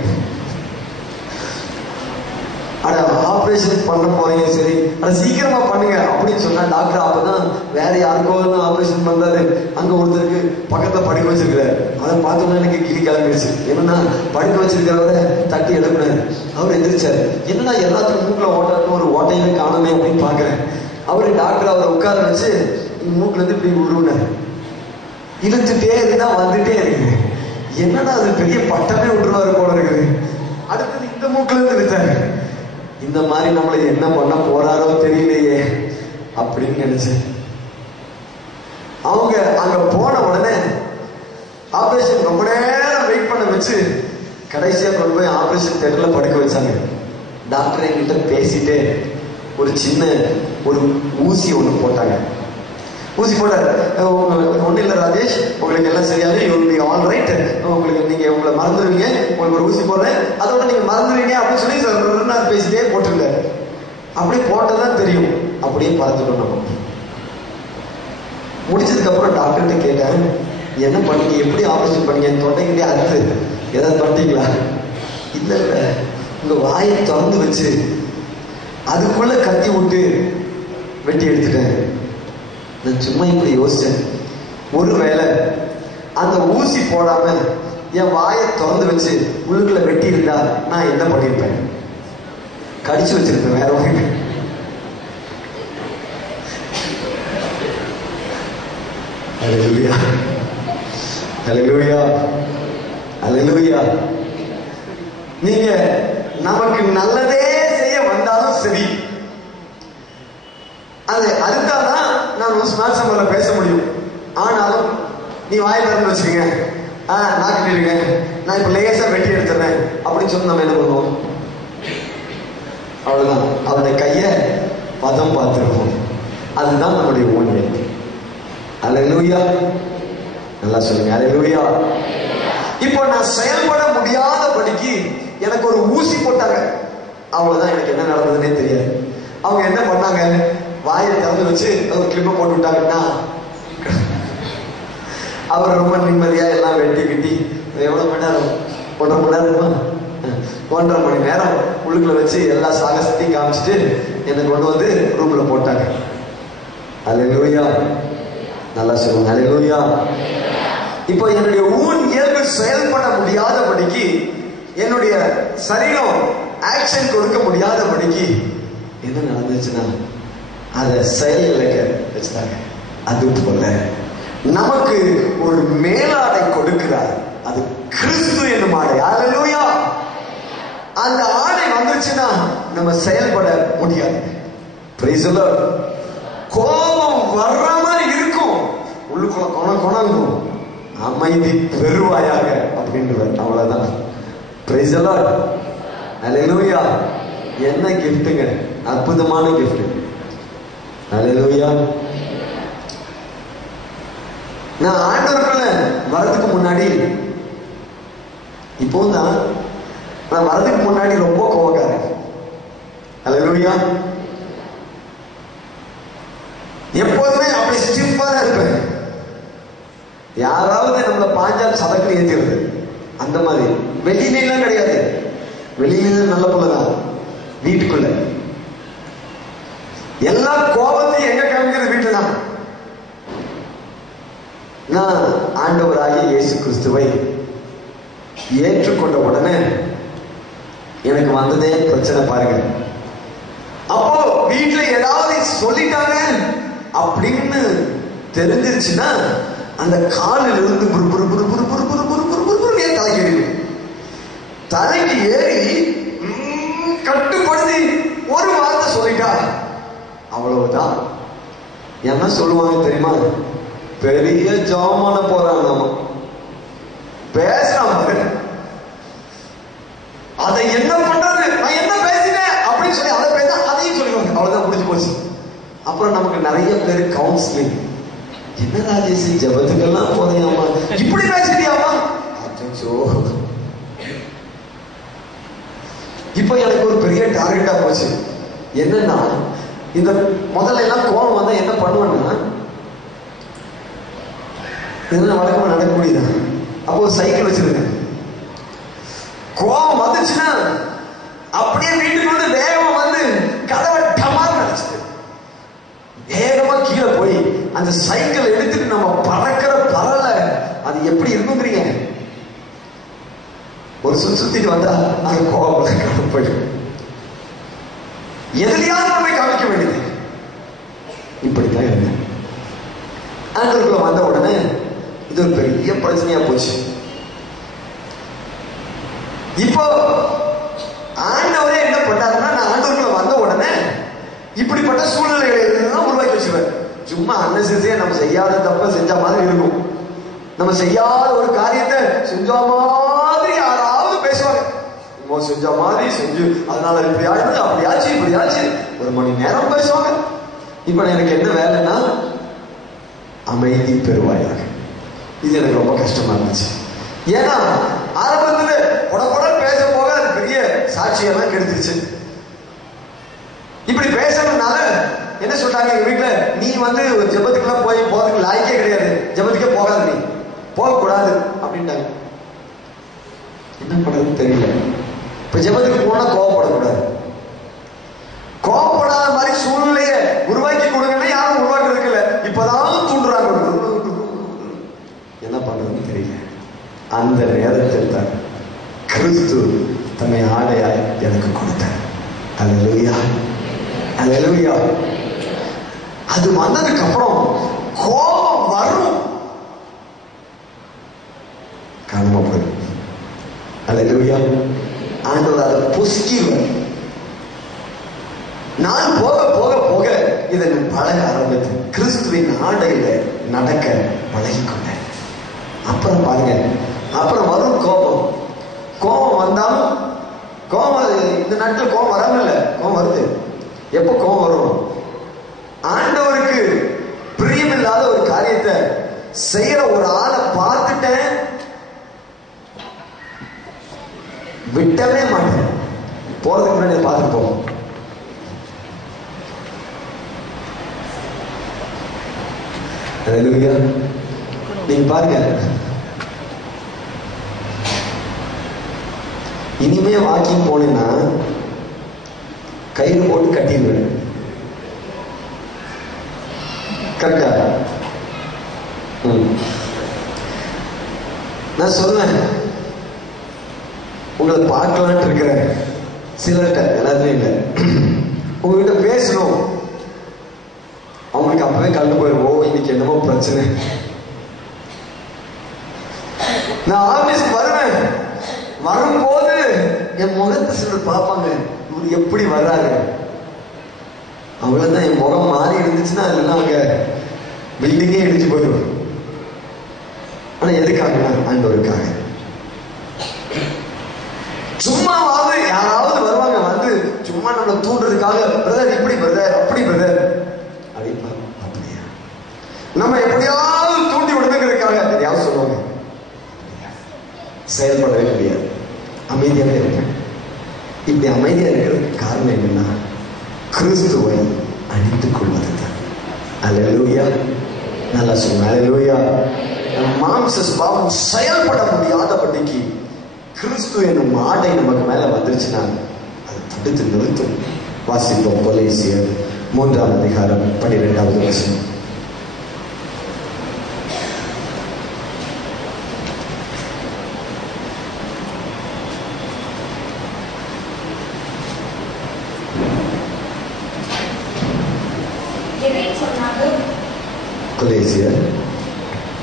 அட ஆபரேஷன் பண்ண போறீங்க, சரி அட சீக்கிரமா பண்ணுங்க அப்படின்னு சொன்னா டாக்டர். அப்பதான் வேற யாருக்கோ ஆபரேஷன் பண்றாரு. அங்க ஒருத்தருக்கு பக்கத்துல படுக்க வச்சிருக்கிறாரு. அதை பார்த்தோன்னா எனக்கு கிளி கிளம்பிடுச்சு. என்னன்னா படுக்க வச்சிருக்கிறவரை தட்டி எழுப்பினாரு. அவர் எந்திரிச்சாரு. என்னன்னா எல்லாத்துக்கும் மூக்குல ஒரு ஓட்டையில காணுமே அப்படின்னு பாக்குறேன். அவரு டாக்டர் அவரை உட்கார வச்சு மூக்குல இருந்து இப்படி விடுனாரு. இழுத்துட்டே இருந்தா வந்துட்டே இருக்குது. என்னன்னா அது பெரிய பட்டமே விட்டுருவாரு போல இருக்குது. அடுத்தது இந்த மூக்குல இருந்து இழுத்தாரு. இந்த மாதிரி நம்மளை என்ன பண்ண போறாரோ தெரியலையே அப்படின்னு நினைச்சேன். அவங்க அங்க போன உடனே ஆபரேஷன் ரொம்ப நேரம் வெயிட் பண்ண வச்சு கடைசியா கொண்டு போய் ஆபரேஷன் தியேட்டர்ல படுக்க வச்சாங்க. டாக்டர் என்கிட்ட பேசிட்டே ஒரு சின்ன ஒரு ஊசி ஒண்ணு போட்டாங்க. ஊசி போட்டாரு. ஒன்றும் இல்லை ராஜேஷ், உங்களுக்கு எல்லாம் சரியாது, you will be all right, உங்களுக்கு நீங்க உங்களை மறந்துடுவீங்க, உங்களுக்கு ஒரு ஊசி போடுறேன், அதோட நீங்க மறந்துடுவீங்க அப்படின்னு சொல்லி பேசிட்டே போட்டிருந்தாரு. அப்படியே போட்டதான் தெரியும். அப்படியே பார்த்துட்டோம் நம்ம. முடிச்சதுக்கு அப்புறம் டாக்டர்கிட்ட கேட்டேன், என்ன பண்ணீங்க, எப்படி ஆபரேஷன் பண்ணீங்க, தொண்டைக்கிட்டே அறுத்து ஏதாவது பண்ணிட்டீங்களா? இல்ல இல்ல, உங்க வாயை திறந்து வச்சு அதுக்குள்ள கத்தி விட்டு வெட்டி எடுத்துட்டேன். நான் சும்மா இப்படி யோசிச்சேன், ஒருவேளை அந்த ஊசி போடாம என் வாயை திறந்து வச்சு உள்ளுக்குள்ள வெட்டி இருந்தா நான் என்ன பண்ணிருப்பேன்? கடிச்சு வச்சிருப்பேன். வேற ஒண்ணு. ஹல்லேலூயா, ஹல்லேலூயா, ஹல்லேலூயா. நீங்க நமக்கு நல்லதே செய்ய வந்தாலும் சரி, அது அதுதான் நான் ஸ்மார்ட் சம்மர்ல பேச முடியும். ஆனாலும் நீ வாயை திறந்து வச்சுக்கங்க, நான் கட்டிருக்கேன், நான் இப்ப லேசா வெட்டி எடுத்துறேன் அப்படின்னு சொல்லி நம்ம என்ன பண்ணுவோம்? அவ்வளவுதான், அவருடைய கைய பதம் பார்த்துருவோம். அதுதான் நம்முடைய ஊழியம். அல்லேலூயா, நல்லா சொல்லுங்க, அல்லேலூயா. இப்போ நான் செயல்பட முடியாதபடிக்கு எனக்கு ஒரு ஊசி போட்டாங்க. அவ்வளவுதான், எனக்கு என்ன நடந்ததுன்னே தெரியாது. அவங்க என்ன பண்ணாங்க, வாயை திறந்து வச்சு ஒரு கிளிப்பை போட்டு விட்டாங்கன்னா அவர் ரொம்ப நிம்மதியா எல்லாம் வெட்டி கிட்டி எவ்வளவு மணி நேரம் 1.5 மணி நேரமா 1.5 மணி நேரம் உள்ளுக்குள்ள வச்சு எல்லா சாகசத்தையும் காமிச்சிட்டு என்னை கொண்டு வந்து ரூம்ல போட்டாங்க. அல்லேலூயா, நல்லா சொல்லுங்க அல்லேலூயா. இப்போ என்னுடைய ஊன் இயல்பு செயல்பட முடியாதபடிக்கு, என்னுடைய சரீரம் ஆக்ஷன் கொடுக்க முடியாதபடிக்கு என்ன நடந்துச்சுன்னா அதை செயல் இழக்க வச்சுட்டாங்க. அது போல நமக்கு ஒரு மேலாடை கொடுக்கிறார், அது கிறிஸ்து என்னும் ஆடை. அல்லேலூயா. அந்த ஆடை வந்துச்சுன்னா நம்ம செயல்பட முடியாது. Praise the Lord. கோபம் வர்ற மாதிரி இருக்கும், உள்ளுக்குள்ள கொணங்கும், அமைதி பெறுவாயாக அப்படின்றது, அவ்வளவுதான். Praise the lord. அல்லேலூயா. என்ன கிஃப்ட்டுங்க, அற்புதமான கிஃப்ட். அல்லேலூயா. நான் ஆண்டவருக்குள்ள வரதுக்கு முன்னாடி, இப்போ தான் நான் வரதுக்கு முன்னாடி ரொம்ப கோபக்காரன். அல்லேலூயா. எப்போதுமே அப்படி ஸ்டிஃபா இருப்பேன். யாராவது நம்மளை பாஞ்சால் சதக்கு ஏற்றிடுது அந்த மாதிரி. வெளியிலாம் கிடையாது, வெளியில நல்ல பிள்ளைதான், வீட்டுக்குள்ள எல்லா கோபத்தையும் எங்க காமிக்கிறது வீட்டுல தான். நான் ஆண்டவராகிய இயேசு கிறிஸ்துவை ஏற்றுக்கொண்ட உடனே எனக்கு வந்ததே பிரச்சனை பாருங்க. அப்போ வீட்டுல ஏதாவது சொல்லிட்டாங்க அப்படின்னு தெரிஞ்சிருச்சுன்னா அந்த காலில் இருந்து தலைக்கு ஏறி தலைக்கு ஏறி கட்டுப்படுத்தி ஒரு வார்த்தை சொல்லிட்டா அவ்வளவுதான். என்ன சொல்லுவாங்க தெரியுமா? பெரிய ஜாமான போறான் நாம பேசுறான், அதை என்ன பண்றது, நான் என்ன பேசினேன் அப்படின்னு சொல்லி அதை பேச அதையும் சொல்லுவாங்க. அவ்வளவுதான், முடிஞ்சு போச்சு. அப்புறம் நமக்கு நிறைய பேர் கவுன்சிலிங், என்ன ராஜேஷ் ஜபத்துக்கெல்லாம் போறியாமா, இப்படி பேசிட்டியாமா. இப்ப எனக்கு ஒரு பெரிய டார்கெட்டா போச்சு. என்னன்னா, இந்த முதல்ல எல்லாம் கோபம் வந்தா என்ன பண்ணுவேன்னா, இதெல்லாம் வழக்கமா நடக்க முடியுதா? அப்போ ஒரு சைக்கிள் வச்சிருக்கேன். கோபம் வந்துச்சுன்னா அப்படியே வீட்டுக்கு வந்து வேகமா வந்து கதவை டமார் நினைச்சிட்டு வேகமா கீழே போய் அந்த சைக்கிள் எடுத்துட்டு நம்ம பறக்கிற பரல அது எப்படி இருக்குங்கிறீங்க? ஒரு சுத்திட்டு வந்தா அந்த கோபம் போயிடும். எதுலையாவது போய் காமிக்க வேண்டியது. இப்படித்தான் இருந்தேன். ஆண்டவருக்குள்ள வந்த உடனே இது ஒரு பெரிய பிரச்சனையா போச்சு. இப்போ ஆண்டவரே என்ன பண்ணாருன்னா, நான் ஆண்டவருக்குள்ள வந்த உடனே இப்படிப்பட்ட சூழ்நிலைகளை உருவாக்கி வச்சுருவேன். சும்மா அன்னசரியா நம்ம செய்யாத தப்ப செஞ்ச மாதிரி இருக்கும். நம்ம செய்யாத ஒரு காரியத்தை செஞ்ச மாதிரி யாராவது பேசுவாங்க. செஞ்ச மாதிரி செஞ்சு அதனால இப்படி ஆச்சு அப்படியாச்சு இப்படியாச்சு 1 மணி நேரம் பேசுவாங்க. இப்ப எனக்கு என்ன வேலைன்னா, அமைதி பெறுவாயாக. இது எனக்கு ரொம்ப கஷ்டமா இருந்துச்சு. ஏன்னா ஆரம்பத்துல உடம்புட பேச போக அது பெரிய சாட்சியெல்லாம் கெடுத்துருச்சு. இப்படி பேசணும்னால என்ன சொல்றாங்க எங்க வீட்டுல, நீ வந்து ஜெபத்துக்குலாம் போறதுக்கு லாய்க்கே கிடையாது, ஜெபத்துக்கே போகாது, நீ போகக்கூடாது அப்படின்ட்டாங்க. என்ன பண்றதுன்னு தெரியல. இப்ப ஜெபத்துக்கு போனா கோவப்படக்கூடாது. கோவப்படாத மாதிரி சூழ்நிலைய உருவாக்கி கொடுங்கன்னா யாரும் உருவாக்குறதுக்கு இல்லை, இப்பதான் தூண்டுறாங்க. என்ன பண்றதுன்னு தெரியல. அந்த நேரத்தில் தான் கிறிஸ்து தன்னை ஆடையாய் எனக்கு கொடுத்தார். அல்லேலூயா, அல்லேலூயா. அது வந்ததுக்கு அப்புறம் கோபம் வரும், காணாம போயிடும். அல்லேலூயா. ஆண்டவர் அதை பொசுக்கிடுவார். நான் போக போக போக இதை பழக ஆரம்பித்து கிறிஸ்துவின் ஆடையில நடக்க பழகிக்கொண்டேன். அப்புறம் பாருங்க, அப்புறம் வரும் கோபம். கோபம் வந்தாலும் கோபம் இந்த நாட்டில் கோபம் வராம இல்லை, கோபம் வருது. எப்போ கோபம் வரும்? ஆண்டவருக்கு பிரியமில்லாத ஒரு காரியத்தை செய்யற ஒரு ஆளை பார்த்துட்டேன், விட்டவே மாட்டேன். போறதுக்கு முன்னாடி பார்த்துட்டு போவோம். நீங்க பாருங்க, இனிமே இனிமே வாக்கிங் போனேன்னா கயிறு போட்டு கட்டிடுவேன். கரெக்டா? நான் சொல்லுவேன், உங்களை பார்க்கலான்ட்டு இருக்கிறேன். சிலர்கிட்ட, எல்லாருமே இல்லை, உங்ககிட்ட பேசணும். அவங்களுக்கு அப்பவே கலந்து போயிருவோம், இன்னைக்கு என்னமோ பிரச்சனை. நான் ஆபீஸ்க்கு வருவேன், வரும்போது என் முகத்தை சிலர் பார்ப்பாங்க, இவர் எப்படி வர்றாரு. அவ்வளவுதான், என் முகம் மாறி இருந்துச்சுன்னா இல்லைன்னா அங்க பில்டிங்கே இடிச்சு போயிடும். ஆனா எதுக்காகனா ஆண்டவருக்காக. சும்மாவாவது யாராவது வருவாங்க, வந்து சும்மா நம்மளை தூண்டுறதுக்காக, பிரதர் இப்படி பிரதர் அப்படி பிரதர் அப்படிப்பா. அப்படியா? நம்ம எப்படியாவது தூண்டி விடுறதுக்காக எதையாவது சொல்லுவாங்க. செயல்படவே முடியாது. அமைதியாவே இருப்பேன். இப்படி அமைதியா இருக்கிறதுக்கு காரணம் என்னன்னா, கிறிஸ்துவை அணிந்து கொள்வதுதான். அல்லேலூயா. நல்லா சொல்லுங்க, அல்லேலூயா. மாம்ச பாவம் செயல்பட முடியாதபடிக்கு கிறிஸ்து என்னும் ஆடை நமக்கு மேல வந்துருச்சுன்னா அது தடுத்து நிறுத்தும். வாசிப்போம் கொலேசியர் 3ஆம் அதிகாரம் 12வது வசனம். கொலேசியர்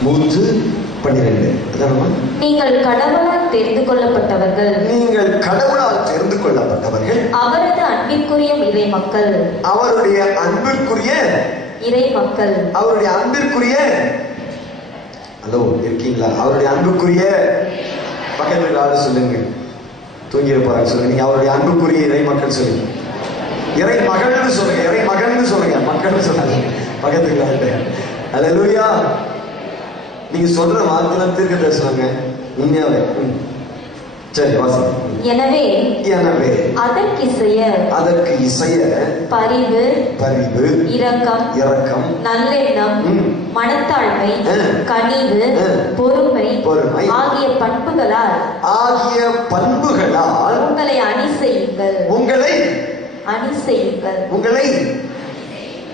3:12. நீங்கள் கடவுளால் தெரிந்து கொள்ளப்பட்டவர்கள், நீங்கள் கடவுளால் தெரிந்து கொள்ளப்பட்டவர்கள், அவரது அன்பிற்குரிய இறை மக்கள், அவருடைய அன்பிற்குரிய இறை மக்கள், அவருடைய அன்பிற்குரிய, ஹலோ இருக்கீங்களா? அவருடைய அன்புக்குரிய, பக்கத்தில் ஆளு சொல்லுங்க, தூங்கிட போறாங்க சொல்லுங்க. நீங்க அவருடைய அன்புக்குரிய இறை மக்கள் சொல்லுங்க. இறை மகள்னு சொல்லுங்க, இறை மகன்னு சொல்லுங்க, மக்கள்னு சொல்லாங்க. பக்கத்துக்கு அல்லேலூயா. நீங்க சொல்ற வார்த்தை தீர்க்க பேசுவாங்க உண்மையாவே. சரி வாசம். எனவே அதற்கு இசைய பரிவு, இரக்கம், நல்லெண்ணம், மனத்தாழ்மை, கனிவு, பொறுமை ஆகிய பண்புகளால் உங்களை அணி செய்யுங்கள்.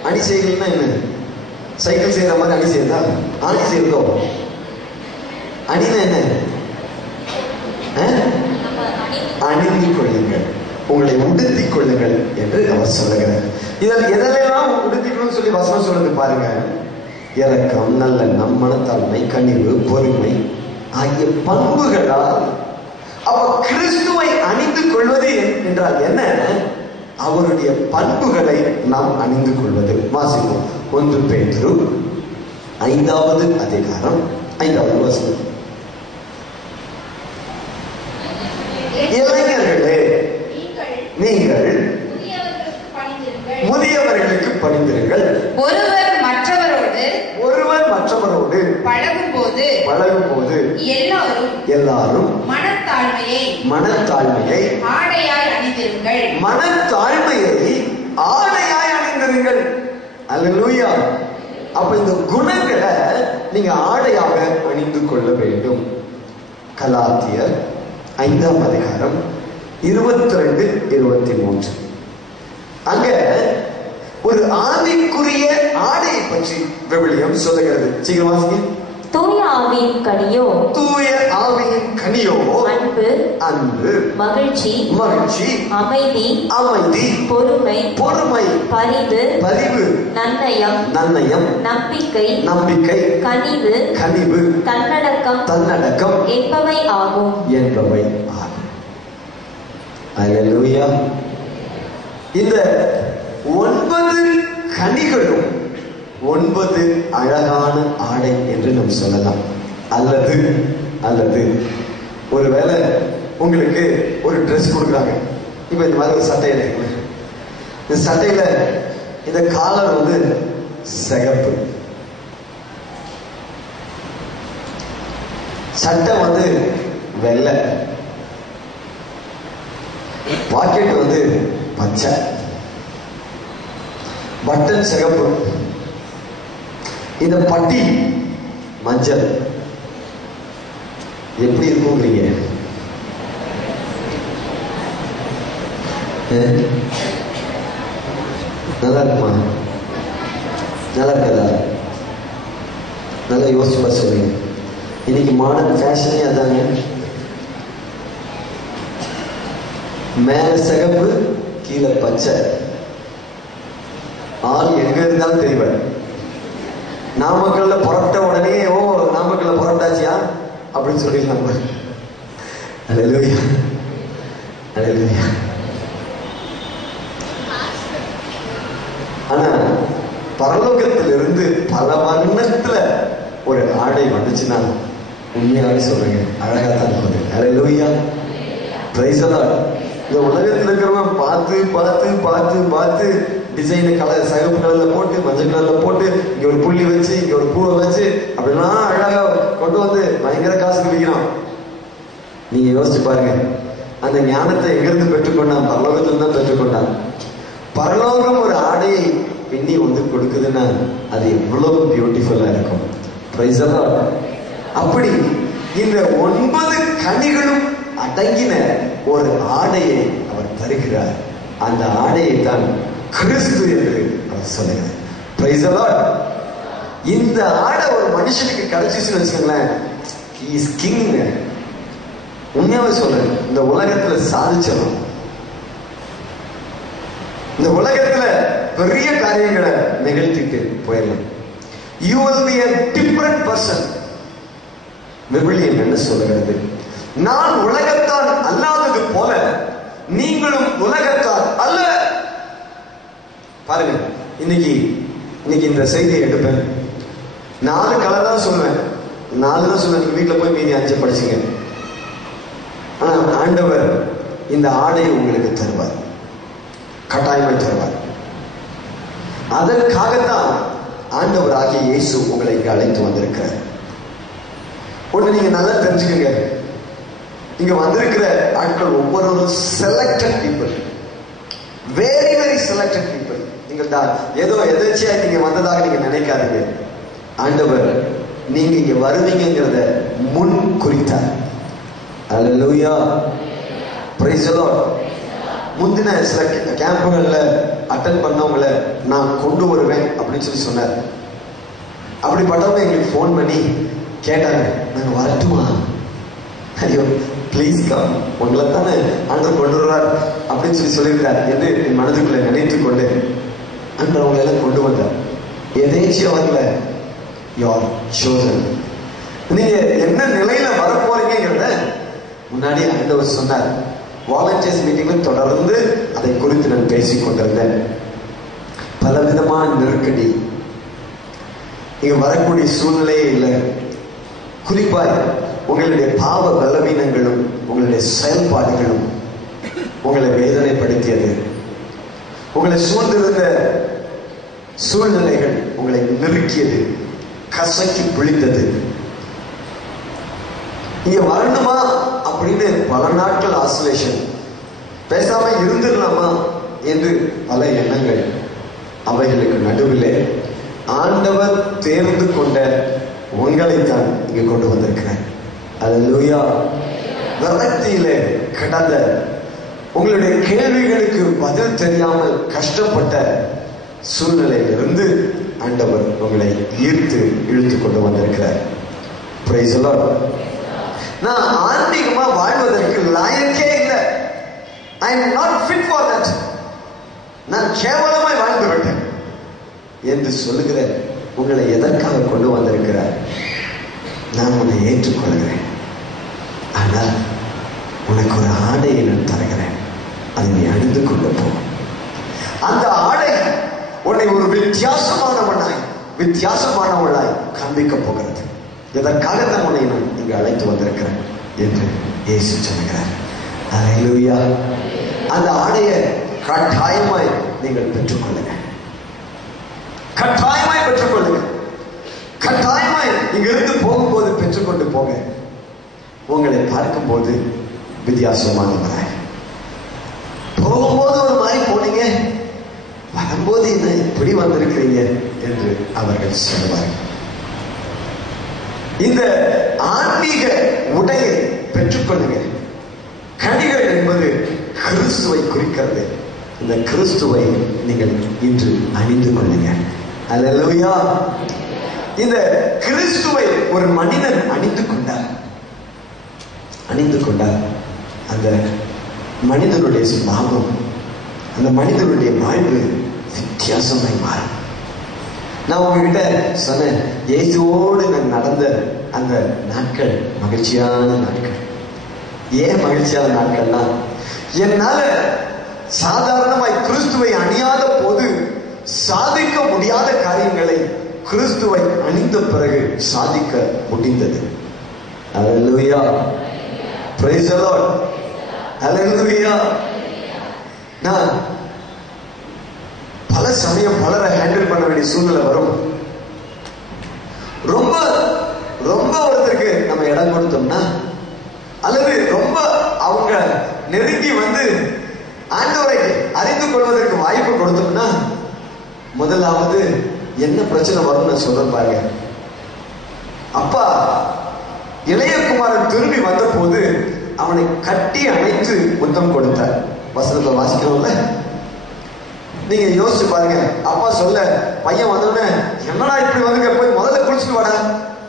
அணி செய்யுங்கள்னா என்ன? சைக்கிள் செய்யற மாதிரி அணி செய்யறதா? அணி செய்யறதோ? அணினா என்ன? அணிந்து கொள்ளுங்கள், உங்களை உடுத்திக் கொள்ளுங்கள் என்று அவர் சொல்லுகிறார். இதில் எதெல்லாம் உடுத்திக்கணும்னு சொல்லி வசனம் சொல்லுது பாருங்க. இரக்கம், நல்லெண்ணம், மனத்தாழ்மை, கனிவு, பொறுமை ஆகிய பண்புகளால். அப்ப கிறிஸ்துவை அணிந்து கொள்வது என்றால் என்ன? அவருடைய பண்புகளை நாம் அணிந்து கொள்வது. வாசிப்போம் 1 பேதுரு 5ஆவது அதிகாரம் 5வது வசனம். இளைஞர்களே, நீங்கள் முதியவர்களுக்கு பணிந்திருங்கள். ஒருவர் மற்றவரோடு பழகும் போது எல்லாரும் மனத்தாழ்மையை ஆடையாய் அணிந்திருங்கள். அல்லேலூயா. அப்ப இந்த குணங்களை நீங்க ஆடையாக அணிந்து கொள்ள வேண்டும். கலாத்தியர் 5ஆம் அதிகாரம் 22-23. அங்க ஒரு ஆவிக்குரிய ஆடையை பற்றி விவிலியம் சொல்லுகிறது. சீக்கிரம் வாசிங்க. தூய ஆவியின் கனியோ அன்பு, மகிழ்ச்சி, அமைதி, பொறுமை, பரிவு, நன்னயம், நம்பிக்கை, கனிவு, தன்னடக்கம் என்பவை ஆகும். அல்லேலூயா. இந்த 9 கனிகளும் 9 அழகான ஆடை என்று நாம் சொல்லலாம். அல்லது ஒருவேளை உங்களுக்கு ஒரு ட்ரெஸ் கொடுக்குறாங்க. இப்ப இந்த மாதிரி ஒரு சட்டை இருக்கு. இந்த சட்டையில இந்த காலர் வந்து சிகப்பு, சட்டை வந்து வெள்ளை, பாக்கெட் வந்து பச்சை, பட்டன் சிகப்பு, இந்த பட்டி மஞ்சள். எப்படி இருக்குங்கிறீங்க? நல்லா இருக்குமா? நல்லா இருக்காதா? நல்லா யோசிச்சு பார்த்து சொல்லுங்க. இன்னைக்கு மாடர்ன் ஃபேஷனே அதாங்க. மேல சிகப்பு கீழே பச்சை. ஆள் எங்க இருந்தாலும் தெரிவார். நாமக்கல்ல புறப்பட்ட உடனே ஓ நாமக்கல்ல புறப்பட்டாச்சியா அப்படின்னு சொல்லிடலாம். அல்லேலூயா, அல்லேலூயா. ஆனா பரலோகத்திலிருந்து பல வண்ணத்துல ஒரு ஆடை வந்துச்சுன்னா உண்மையாவே சொல்றேங்க, அழகா தான் இருக்குது. அல்லேலூயா, பிரைஸ் தி லார்ட். இந்த உலகத்துல இருக்கிறவங்க பார்த்து பார்த்து பார்த்து பார்த்து டிசைன் கலர் சிவப்பு கலர்ல போட்டு மஞ்சள் கலர்ல போட்டு இங்க ஒரு புள்ளி வச்சு இங்க ஒரு பூவை வச்சு அப்படின்னா அழகா கொண்டு வந்து பயங்கர காசுக்கு விற்கிறான். நீங்க யோசிச்சு பாருங்க, அந்த ஞானத்தை எங்கிருந்து பெற்றுக்கொண்டான்? பரலோகத்துல தான் பெற்றுக்கொண்டான். பரலோகம் ஒரு ஆடையை பின்னி வந்து கொடுக்குதுன்னா அது எவ்வளவு பியூட்டிஃபுல்லா இருக்கும். Price the Lord. அப்படி இந்த 9 கனிகளும் அடங்கின ஒரு ஆடையை அவர் தருகிறார். அந்த ஆடையை தான் கிறிஸ்து என்று அவர் சொல்லுகிறார். Price the Lord. இந்த ஆடை ஒரு மனுஷனுக்கு கிடைச்சிச்சுன்னு வச்சுக்கோங்களேன், he is king. உண்மையாவே சொல்றேன், இந்த உலகத்துல சாதிச்சிடலாம். இந்த உலகத்துல பெரிய காரியங்களை நிகழ்த்திட்டு போயிடலாம். You will be a different person. விவிலியம் என்ன சொல்லுகிறது? நான் உலகத்தார் அல்லாதது போல நீங்களும் உலகத்தார் அல்ல. பாருங்க, இன்னைக்கு இந்த செய்தியை எடுப்பேன். 4 கலர் தான் சொல்லுவேன். 4 தான் சொல்லுவேன். வீட்டுல போய் மீதி 5 படிச்சுங்க. ஆனா ஆண்டவர் இந்த ஆடையை உங்களுக்கு தருவார், கட்டாயமாய் தருவார். அதற்காகத்தான் ஆண்டவர் ஆகிய இயேசு உங்களை இங்க அழைத்து வந்திருக்கிறார். ஒண்ணு நீங்க நல்லா தெரிஞ்சுக்கங்க, இங்க வந்திருக்கிற ஆட்கள் ஒவ்வொருவரும் selected people, very very selected people. நீங்க ஏதோ எதிர்ச்சியா நீங்க வந்ததாக நீங்க நினைக்காதீங்க. ஆண்டவர் நீங்க இங்க வருவீங்கிறத முன் குறித்தார். அல்லேலூயா, பிரைஸ் தி லார்ட். முந்தின சில கேம்புகள்ல அட்டென்ட் பண்ணவங்களை நான் கொண்டு வருவேன் அப்படின்னு சொல்லி சொன்னார். அப்படிப்பட்டவங்க எங்களுக்கு ஃபோன் பண்ணி கேட்டாங்க, நாங்க வரட்டுமா? ஐயோ ப்ளீஸ் கம், உங்களை தானே ஆண்டவர் கொண்டு வருவார் அப்படின்னு சொல்லியிருக்கார் என்று என் மனதுக்குள்ள நினைத்து கொண்டு ஆண்டவர் அவங்களை எல்லாம் கொண்டு வந்தார். எதேச்சியா வரல, யூஆர் சோசன். நீங்க என்ன நிலையில வரப்போறீங்கிறத முன்னாடி ஆண்டவர் சொன்னார். வாலண்டியர்ஸ் மீட்டிங்ல தொடர்ந்து அதை குறித்து நான் பேசிக் கொண்டிருந்தேன். பலவிதமான நெருக்கடி, இங்க வரக்கூடிய சூழ்நிலையே இல்லை. குறிப்பாய் உங்களுடைய பாவ பலவீனங்களும் உங்களுடைய செயல்பாடுகளும் உங்களை வேதனைப்படுத்தியது. உங்களை சூழ்ந்திருந்த சூழ்நிலைகள் உங்களை நெருக்கியது, கசக்கி பிழித்தது. இங்க வரணுமா அப்படின்னு பல நாட்கள் ஆசோலேஷன், பேசாம இருந்துடலாமா என்று பல எண்ணங்கள். அவைகளுக்கு நடுவிலே ஆண்டவர் தேர்ந்து கொண்ட உங்களைத்தான் இங்க கொண்டு வந்திருக்கிறேன். அல்லேலூயா. விரக்தியிலே கடந்த உங்களுடைய கேள்விகளுக்கு பதில் தெரியாமல் கஷ்டப்பட்ட சூழ்நிலையிலிருந்து ஆண்டவர் உங்களை ஈர்த்து இழுத்து கொண்டு வந்திருக்கிறார். Price the Lord. நான் ஆன்மீகமா வாழ்வதற்கு லாயக்கே இல்லை. I am not fit for that. நான் கேவலமாய் வாழ்ந்து விட்டேன் என்று சொல்லுகிற உங்களை எதற்காக கொண்டு வந்திருக்கிறார்? நான் உன்னை ஏற்றுக்கொள்கிறேன், ஆனால் உனக்கு ஒரு ஆடையை நான் தருகிறேன், அதை நீ அணிந்து கொண்டு போ. அந்த ஆடை உன்னை ஒரு வித்தியாசமானவளாய் காண்பிக்க போகிறது. இதற்காகத்தான் உன்னை நான் இங்கு அழைத்து வந்திருக்கிறேன் என்று இயேசு சொல்கிறார். அல்லேலூயா. அந்த ஆடையை கட்டாயமாய் நீங்கள் பெற்றுக்கொள்ளுங்க, கட்டாயமாய் பெற்றுக்கொள்ளுங்க. கட்டாயமாய் இங்கிருந்து போகும்போது பெற்றுக்கொண்டு போங்க. உங்களை பார்க்கும்போது வித்தியாசமானவராய், போகும்போது ஒரு மாதிரி போனீங்க, வரும்போது என்ன இப்படி வந்திருக்கிறீங்க என்று அவர்கள் சொல்லுவார்கள். இந்த ஆன்மீக உடையை பெற்றுக்கொள்ளுங்க. கனிகள் என்பது கிறிஸ்துவை குறிக்கிறது. இந்த கிறிஸ்துவை நீங்கள் இன்று அணிந்து கொள்ளுங்க. அல்லேலூயா. இந்த கிறிஸ்துவை ஒரு மனிதன் அணிந்து கொண்டார். அந்த மனிதனுடைய சுபாவம், அந்த மனிதனுடைய வாழ்வு வித்தியாசமாய் மாறும். நான் உங்ககிட்ட சொன்னேன், இயேசுவோடு நான் நடந்த அந்த நாட்கள் மகிழ்ச்சியான நாட்கள். ஏன் மகிழ்ச்சியான நாட்கள்னா, என்னால சாதாரணமாய் கிறிஸ்துவை அணியாத போது சாதிக்க முடியாத காரியங்களை கிறிஸ்துவை அணிந்த பிறகு சாதிக்க முடிந்தது. Hallelujah. Praise the lord. Hallelujah. நான் பல சமயம் பலரை ஹேண்டில் பண்ண வேண்டிய சூழ்நிலை வரும். ரொம்ப ரொம்ப ஒருத்தருக்கு நம்ம இடம் கொடுத்தோம்னா, அல்லது ரொம்ப அவங்க நெருங்கி வந்து ஆண்டவரை அறிந்து கொள்வதற்கு வாய்ப்பு கொடுத்தோம்னா, முதலாவது என்ன பிரச்சனை வரும் நான் சொல்றேன் பாருங்க. அப்பா இளையகுமாரன் திரும்பி வந்த போது அவனை கட்டி அணைத்து முத்தம் கொடுத்தார். வசனத்தை வாசிக்கணும்ல, நீங்க யோசிச்சு பாருங்க. அப்பா சொல்ல, பையன் வந்தவொடனே என்னடா இப்படி வந்துங்க, போய் முதல்ல குளிச்சுட்டு வாடா.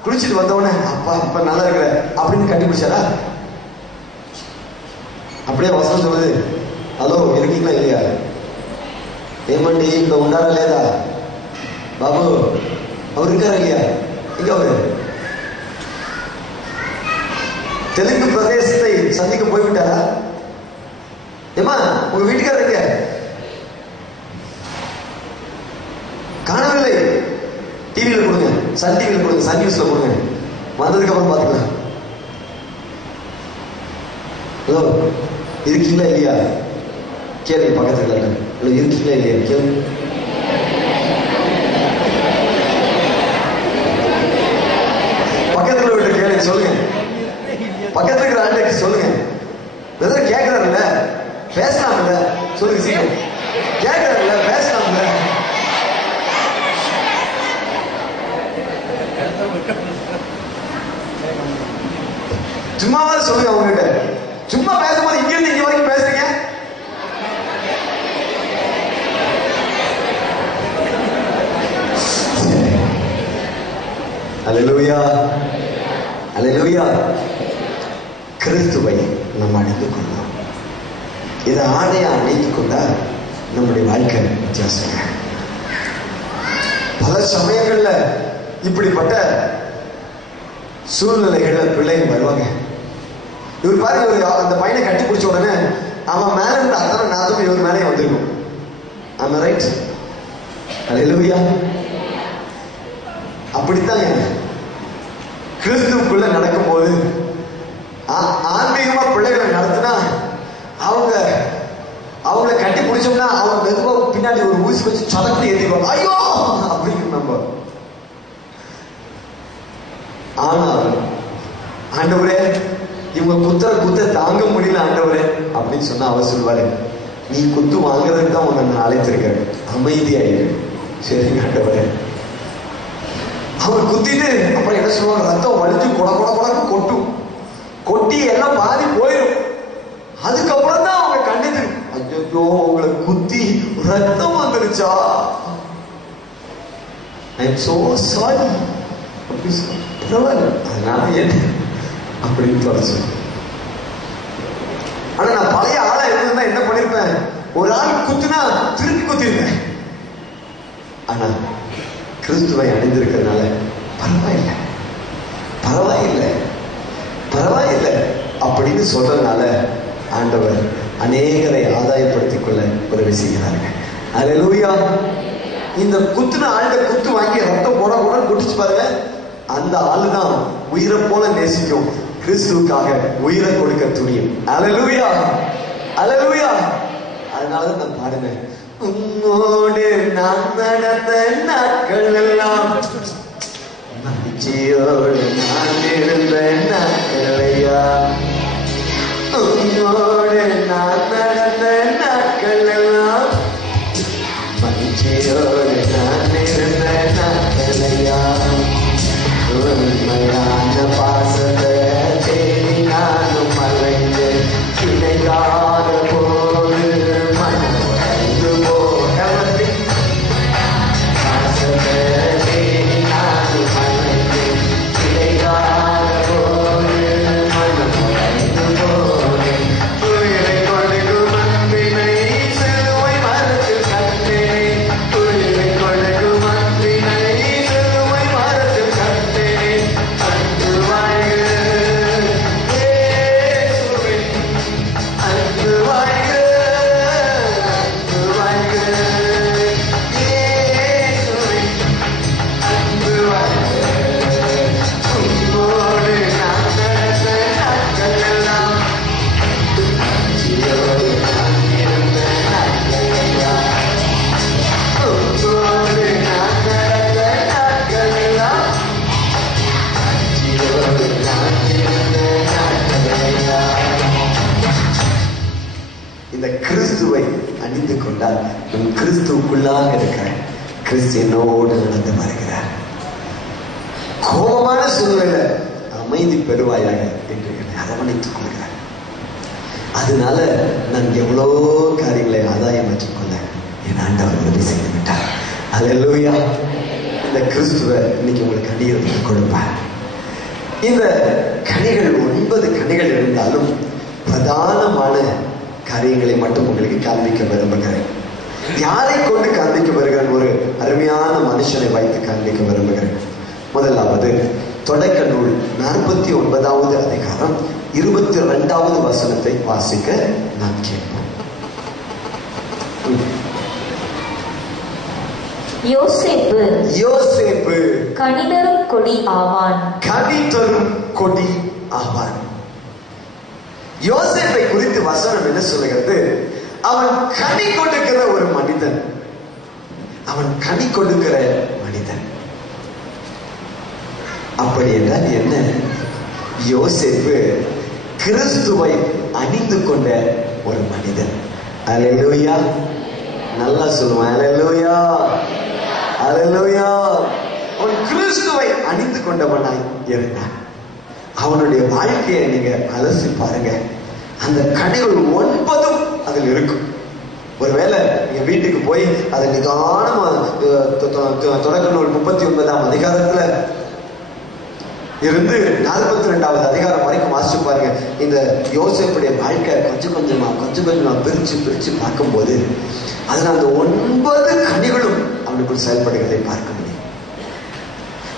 குளிச்சுட்டு வந்தவொடனே அப்பா இப்ப நல்லா இருக்கிற அப்படின்னு கண்டுபிடிச்சாரா? அப்படியே வசனம் சொல்லுது, ஹலோ இருக்கீங்களா இல்லையா, ஏமாண்டி இப்ப உண்டாரா இல்லையா, பாபு அவர் இருக்காரா இல்லையா, எங்க அவரு தெலுங்கு பிரதேசத்தை சந்திக்க போய்விட்டாரா? ஏமா உங்க வீட்டுக்காரர் இருக்க காணவில்லை. டிவியில கொடுங்க, சன் டிவியில கொடுங்க, சன் நியூஸ்ல கொடுங்க, வந்ததுக்கு அப்புறம் பாத்துக்கலாம். ஹலோ இருக்கீங்களா இல்லையா கேள்வி பக்கத்துல இருக்கீங்களா இல்லையா கேள்வி. பக்கத்துல விட்டு கேள்வி சொல்லுங்க, பக்கத்துல இருக்கிற ஆண்ட சொல்லுங்க. வெதர் கேட்கறாருல்ல, பேசலாம்ல, சொல்லுங்க சீக்கிரம். கேட்கறாருல்ல, பேசலாம்ல. சும்மாவது சொல்லுங்க அவங்ககிட்ட. சும்மா பேசும்போது இங்க இருந்து இங்க வரைக்கும் பேசுறீங்க. அல்லேலூயா, அல்லேலூயா. கிறிஸ்துவை நம்ம அணிந்து கொள்ளலாம். இதை ஆடையா அணிந்து கொண்டா நம்முடைய வாழ்க்கை வித்தியாசம். பல சமயங்கள்ல இப்படிப்பட்ட சூழ்நிலைகள்ல பிள்ளைங்க வருவாங்க. இவர் பாருங்க, இவர் அந்த பையனை கட்டி பிடிச்ச உடனே அவன் மேல இருந்து அத்தனை நாளும் இவர் மேலே வந்துருக்கும். ஆமா ரைட். அல்லேலூயா. அப்படித்தான் கிறிஸ்துவுக்குள்ள நடக்கும்போது ஆன்மீகமா பிள்ளைகளை நடத்தினா அவங்கள கட்டி பிடிச்சோம்னா அவங்க மெதுவா பின்னாடி ஒரு ஊசி வச்சு சதக்கு ஏற்றிடுவாங்க, ஐயோ அப்படின்னு நம்ம. ஆனால் ஆண்டவரே இவங்க குத்த தாங்க முடியல ஆண்டவரே அப்படின்னு சொன்னா அவர் சொல்வாரு, நீ குத்து வாங்குறதுக்கு தான் உன்னை நான் அழைத்திருக்கிறேன், அமைதியாயிரு. சரிங்க ஆண்டவரே. அவர் குத்திட்டு அப்புறம் என்ன சொல்லுவாங்க, ரத்தம் வலிச்சு கொடக்கு கொட்டும், கொட்டி எல்லாம் பாதி போயிடும். அதுக்கப்புறம் தான் அவங்க கண்டது, ஐயோ உங்களை குத்தி ரத்தம் வந்துருச்சா, ஐ எம் சோ சாரி. பரவாயில்ல, அதனால என்ன அப்படின்னு தொடச்சு. ஆனா நான் பழைய ஆளா இருந்திருந்தா என்ன பண்ணிருப்பேன், ஒரு ஆள் குத்துனா திருப்பி குத்திருப்பேன். ஆனா கிறிஸ்துவை அணிந்திருக்கிறதுனால பரவாயில்லை பரவாயில்லை பரவாயில்லை அப்படின்னு சொல்றதுனால ஆண்டவர் அநேகரை ஆதாயப்படுத்திக் கொள்ள உதவி செய்கிறாங்க. அல்லேலூயா. இந்த குத்துன ஆண்ட குத்து வாங்கி ரத்தம் போட குடிச்சு பாருங்க, அந்த ஆளுதான் உயிரை போல நேசிக்கும், கிறிஸ்துவுக்காக உயிரை கொடுக்க துணியும். அல்லேலூயா, அல்லேலூயா. அதனாலதான் நான் பாடுனேன், உன்னோடு நான் நடந்த நாட்கள் எல்லாம் மகிழ்ச்சியோடு நான் இருந்த நாட்களையா, உன்னோடு நான் நடந்த நாட்கள் எல்லாம் மகிழ்ச்சியோடு நான் இருந்த நாட்களையா, உண்மையான பாசத்தை தேடி நானும் அலைந்து கிடைக்காத போது மனவரை கிறிஸ்துவுக்குள்ளாக இருக்கிறேன். கிறிஸ்து என்னோடு நடந்து வருகிறார். கோபமான சூழ்நிலை அமைதி பெறுவாயாக என்று என்னை அரவணைத்துக் கொள்கிறார். அதனால நான் எவ்வளோ காரியங்களை ஆதாயமாக்கிக் கொள்ள என் ஆண்டவர் உதவி செய்து விட்டார். அல்லேலூயா. இந்த கிறிஸ்துவ இன்னைக்கு உங்களுக்கு கனிகள் கொடுப்பார். இந்த கனிகள் 9 கனிகள் இருந்தாலும் பிரதானமான காரியங்களை மட்டும் உங்களுக்கு காண்பிக்க விரும்புகிறேன். யாரை கொண்டு காண்பிக்க வருகிறேன்? ஒரு அருமையான மனுஷனை வைத்து காண்பிக்க விரும்புகிறேன். முதலாவது தொடக்க நூல் 49வது அதிகாரம் 22வது வசனத்தை வாசிக்க நான் கேட்போம். யோசேப்பு கனிதரும் கொடி ஆவான். கனிதரும் கொடி ஆவான். யோசேப்பை குறித்து வசனம் என்ன சொல்லுகிறது? அவன் கனி கொடுக்கிற ஒரு மனிதன். அவன் கனி கொடுக்கிற மனிதன். அப்படி என்றால் என்ன? யோசேப்பு கிறிஸ்துவை அணிந்து கொண்ட ஒரு மனிதன். அல்லேலூயா. நல்லா சொல்லுவான். அல்லேலூயா, அல்லேலூயா. அவன் கிறிஸ்துவை அணிந்து கொண்டவனாய் இருந்தான். அவனுடைய வாழ்க்கையை நீங்க அலசி பாருங்க. அந்த கனிகள் 9 அதில் இருக்கும். ஒருவேளை நீங்க வீட்டுக்கு போய் அதை நிதானமா தொடக்க நூல் 39ஆம் அதிகாரத்துல இருந்து 42வது அதிகாரம் வரைக்கும் வாசிச்சு பாருங்க. இந்த யோசேப்புடைய வாழ்க்கை கொஞ்சம் கொஞ்சமா பிரிச்சு பார்க்கும்போது அதுல அந்த 9 கனிகளும் அவனுக்குள் செயல்படுகிறதை பார்க்க முடியும்.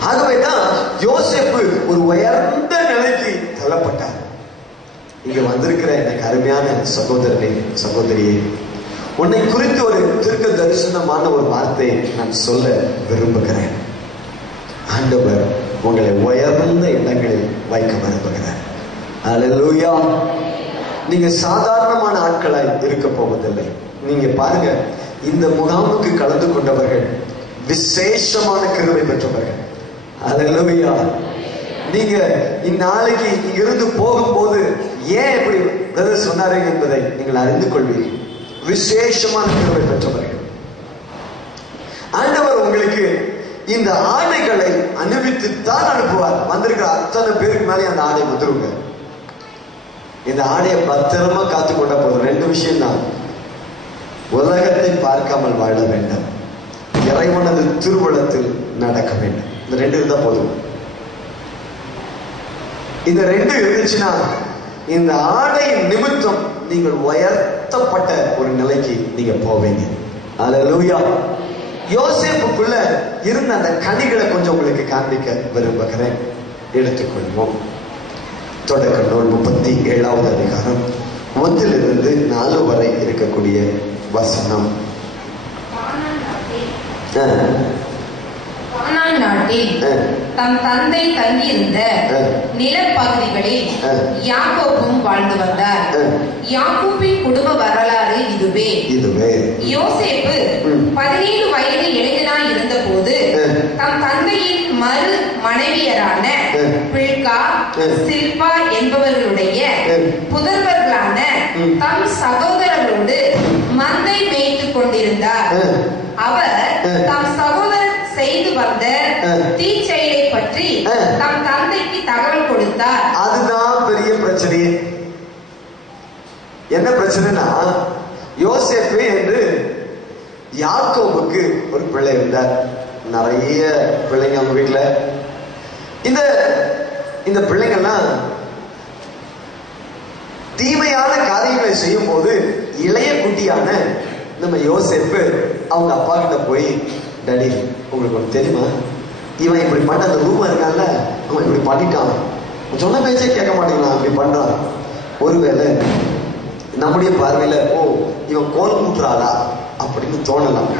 ஆகவேதான் யோசேப்பு ஒரு உயர்ந்த நிலைக்கு தள்ளப்பட்டார். இங்க வந்திருக்கிற எனக்கு அருமையான சகோதரனே, சகோதரியே, உன்னை குறித்து ஒரு தீர்க்க தரிசனமான ஒரு வார்த்தையை நான் சொல்ல விரும்புகிறேன். ஆண்டவர் உங்களை உயர்ந்த இடங்களில் வைக்க விரும்புகிறார். அல்லேலூயா. நீங்க சாதாரணமான ஆட்களாய் இருக்க போவதில்லை. நீங்க பாருங்க, இந்த முகாமுக்கு கலந்து கொண்டவர்கள் விசேஷமான கிருபை பெற்றவர்கள். அல்லேலூயா. நீங்க இந்நாளைக்கு இங்கிருந்து போகும்போது ஏன் இப்படி பிரதர் சொன்னாரு என்பதை நீங்கள் அறிந்து கொள்வீர்கள். விசேஷமான கிருபை பெற்றவர்கள். ஆண்டவர் உங்களுக்கு இந்த ஆடைகளை அனுபவித்துத்தான் அனுப்புவார். வந்திருக்கிற அத்தனை பேருக்கு மேலே அந்த ஆடை வந்துருங்க. இந்த ஆடையை பத்திரமா காத்து கொண்ட போதும். 2 விஷயம் தான். உலகத்தை பார்க்காமல் வாழ வேண்டும், இறைவனது திருவுளத்தில் நடக்க வேண்டும். இந்த 2 இருந்தா போதும். இந்த 2 இருந்துச்சுன்னா இந்த ஆடையின் நிமித்தம் நீங்கள் உயர்த்தப்பட்ட ஒரு நிலைக்கு நீங்க போவீங்க. அல்லேலூயா. யோசேப்புக்குள்ள இருந்த அந்த கனிகளை கொஞ்சம் உங்களுக்கு காண்பிக்க விரும்புகிறேன். எடுத்துக்கொள்வோம். தொடக்க நூல் 37வது அதிகாரம் 1லிருந்து 4 வரை இருக்கக்கூடிய வசனம். கானான் நாட்டில் தம் தந்தை தங்கியிருந்த நிலப்பகுதிகளில் யாக்கோபும் வாழ்ந்து வந்தார். யாக்கோபின் குடும்ப வரலாறு இதுவே. யோசேப்பு 17 வயது இளைஞனாய் இருந்த போது தம் தந்தையின் மறு மனைவியரான பில்கா, சில்பா என்பவர்களுடைய புதல்வர்களான தம் சகோதரர்களோடு மந்தை மேய்த்துக் கொண்டிருந்தார். அவர் தம் சகோதரர் செய்து வந்த தீச்செயலை பற்றி தம் தந்தைக்கு தகவல் கொடுத்தார். அதுதான் பெரிய பிரச்சனை. என்ன பிரச்சனைனா, யோசேப்பு என்று யாக்கோபுக்கு ஒரு பிள்ளை இருந்தார். நிறைய பிள்ளைங்க அவங்க வீட்டுல. இந்த பிள்ளைங்கள்லாம் தீமையான காரியங்களை செய்யும் போது இளைய குட்டியான நம்ம யோசேப்பு அவங்க அப்பா கிட்ட போய், டாடி உங்களுக்கு ஒன்று தெரியுமா, இவன் இப்படி பண்ண அந்த ரூபா இருக்கான்ல, அவன் இப்படி பண்ணிட்டான், சொன்ன பேச்சே கேட்க மாட்டேங்கிறான், அப்படி பண்றான். ஒருவேளை நம்முடைய பார்வையில ஓ இவன் கோல் கூட்டுறாளா அப்படின்னு தோணலாம்.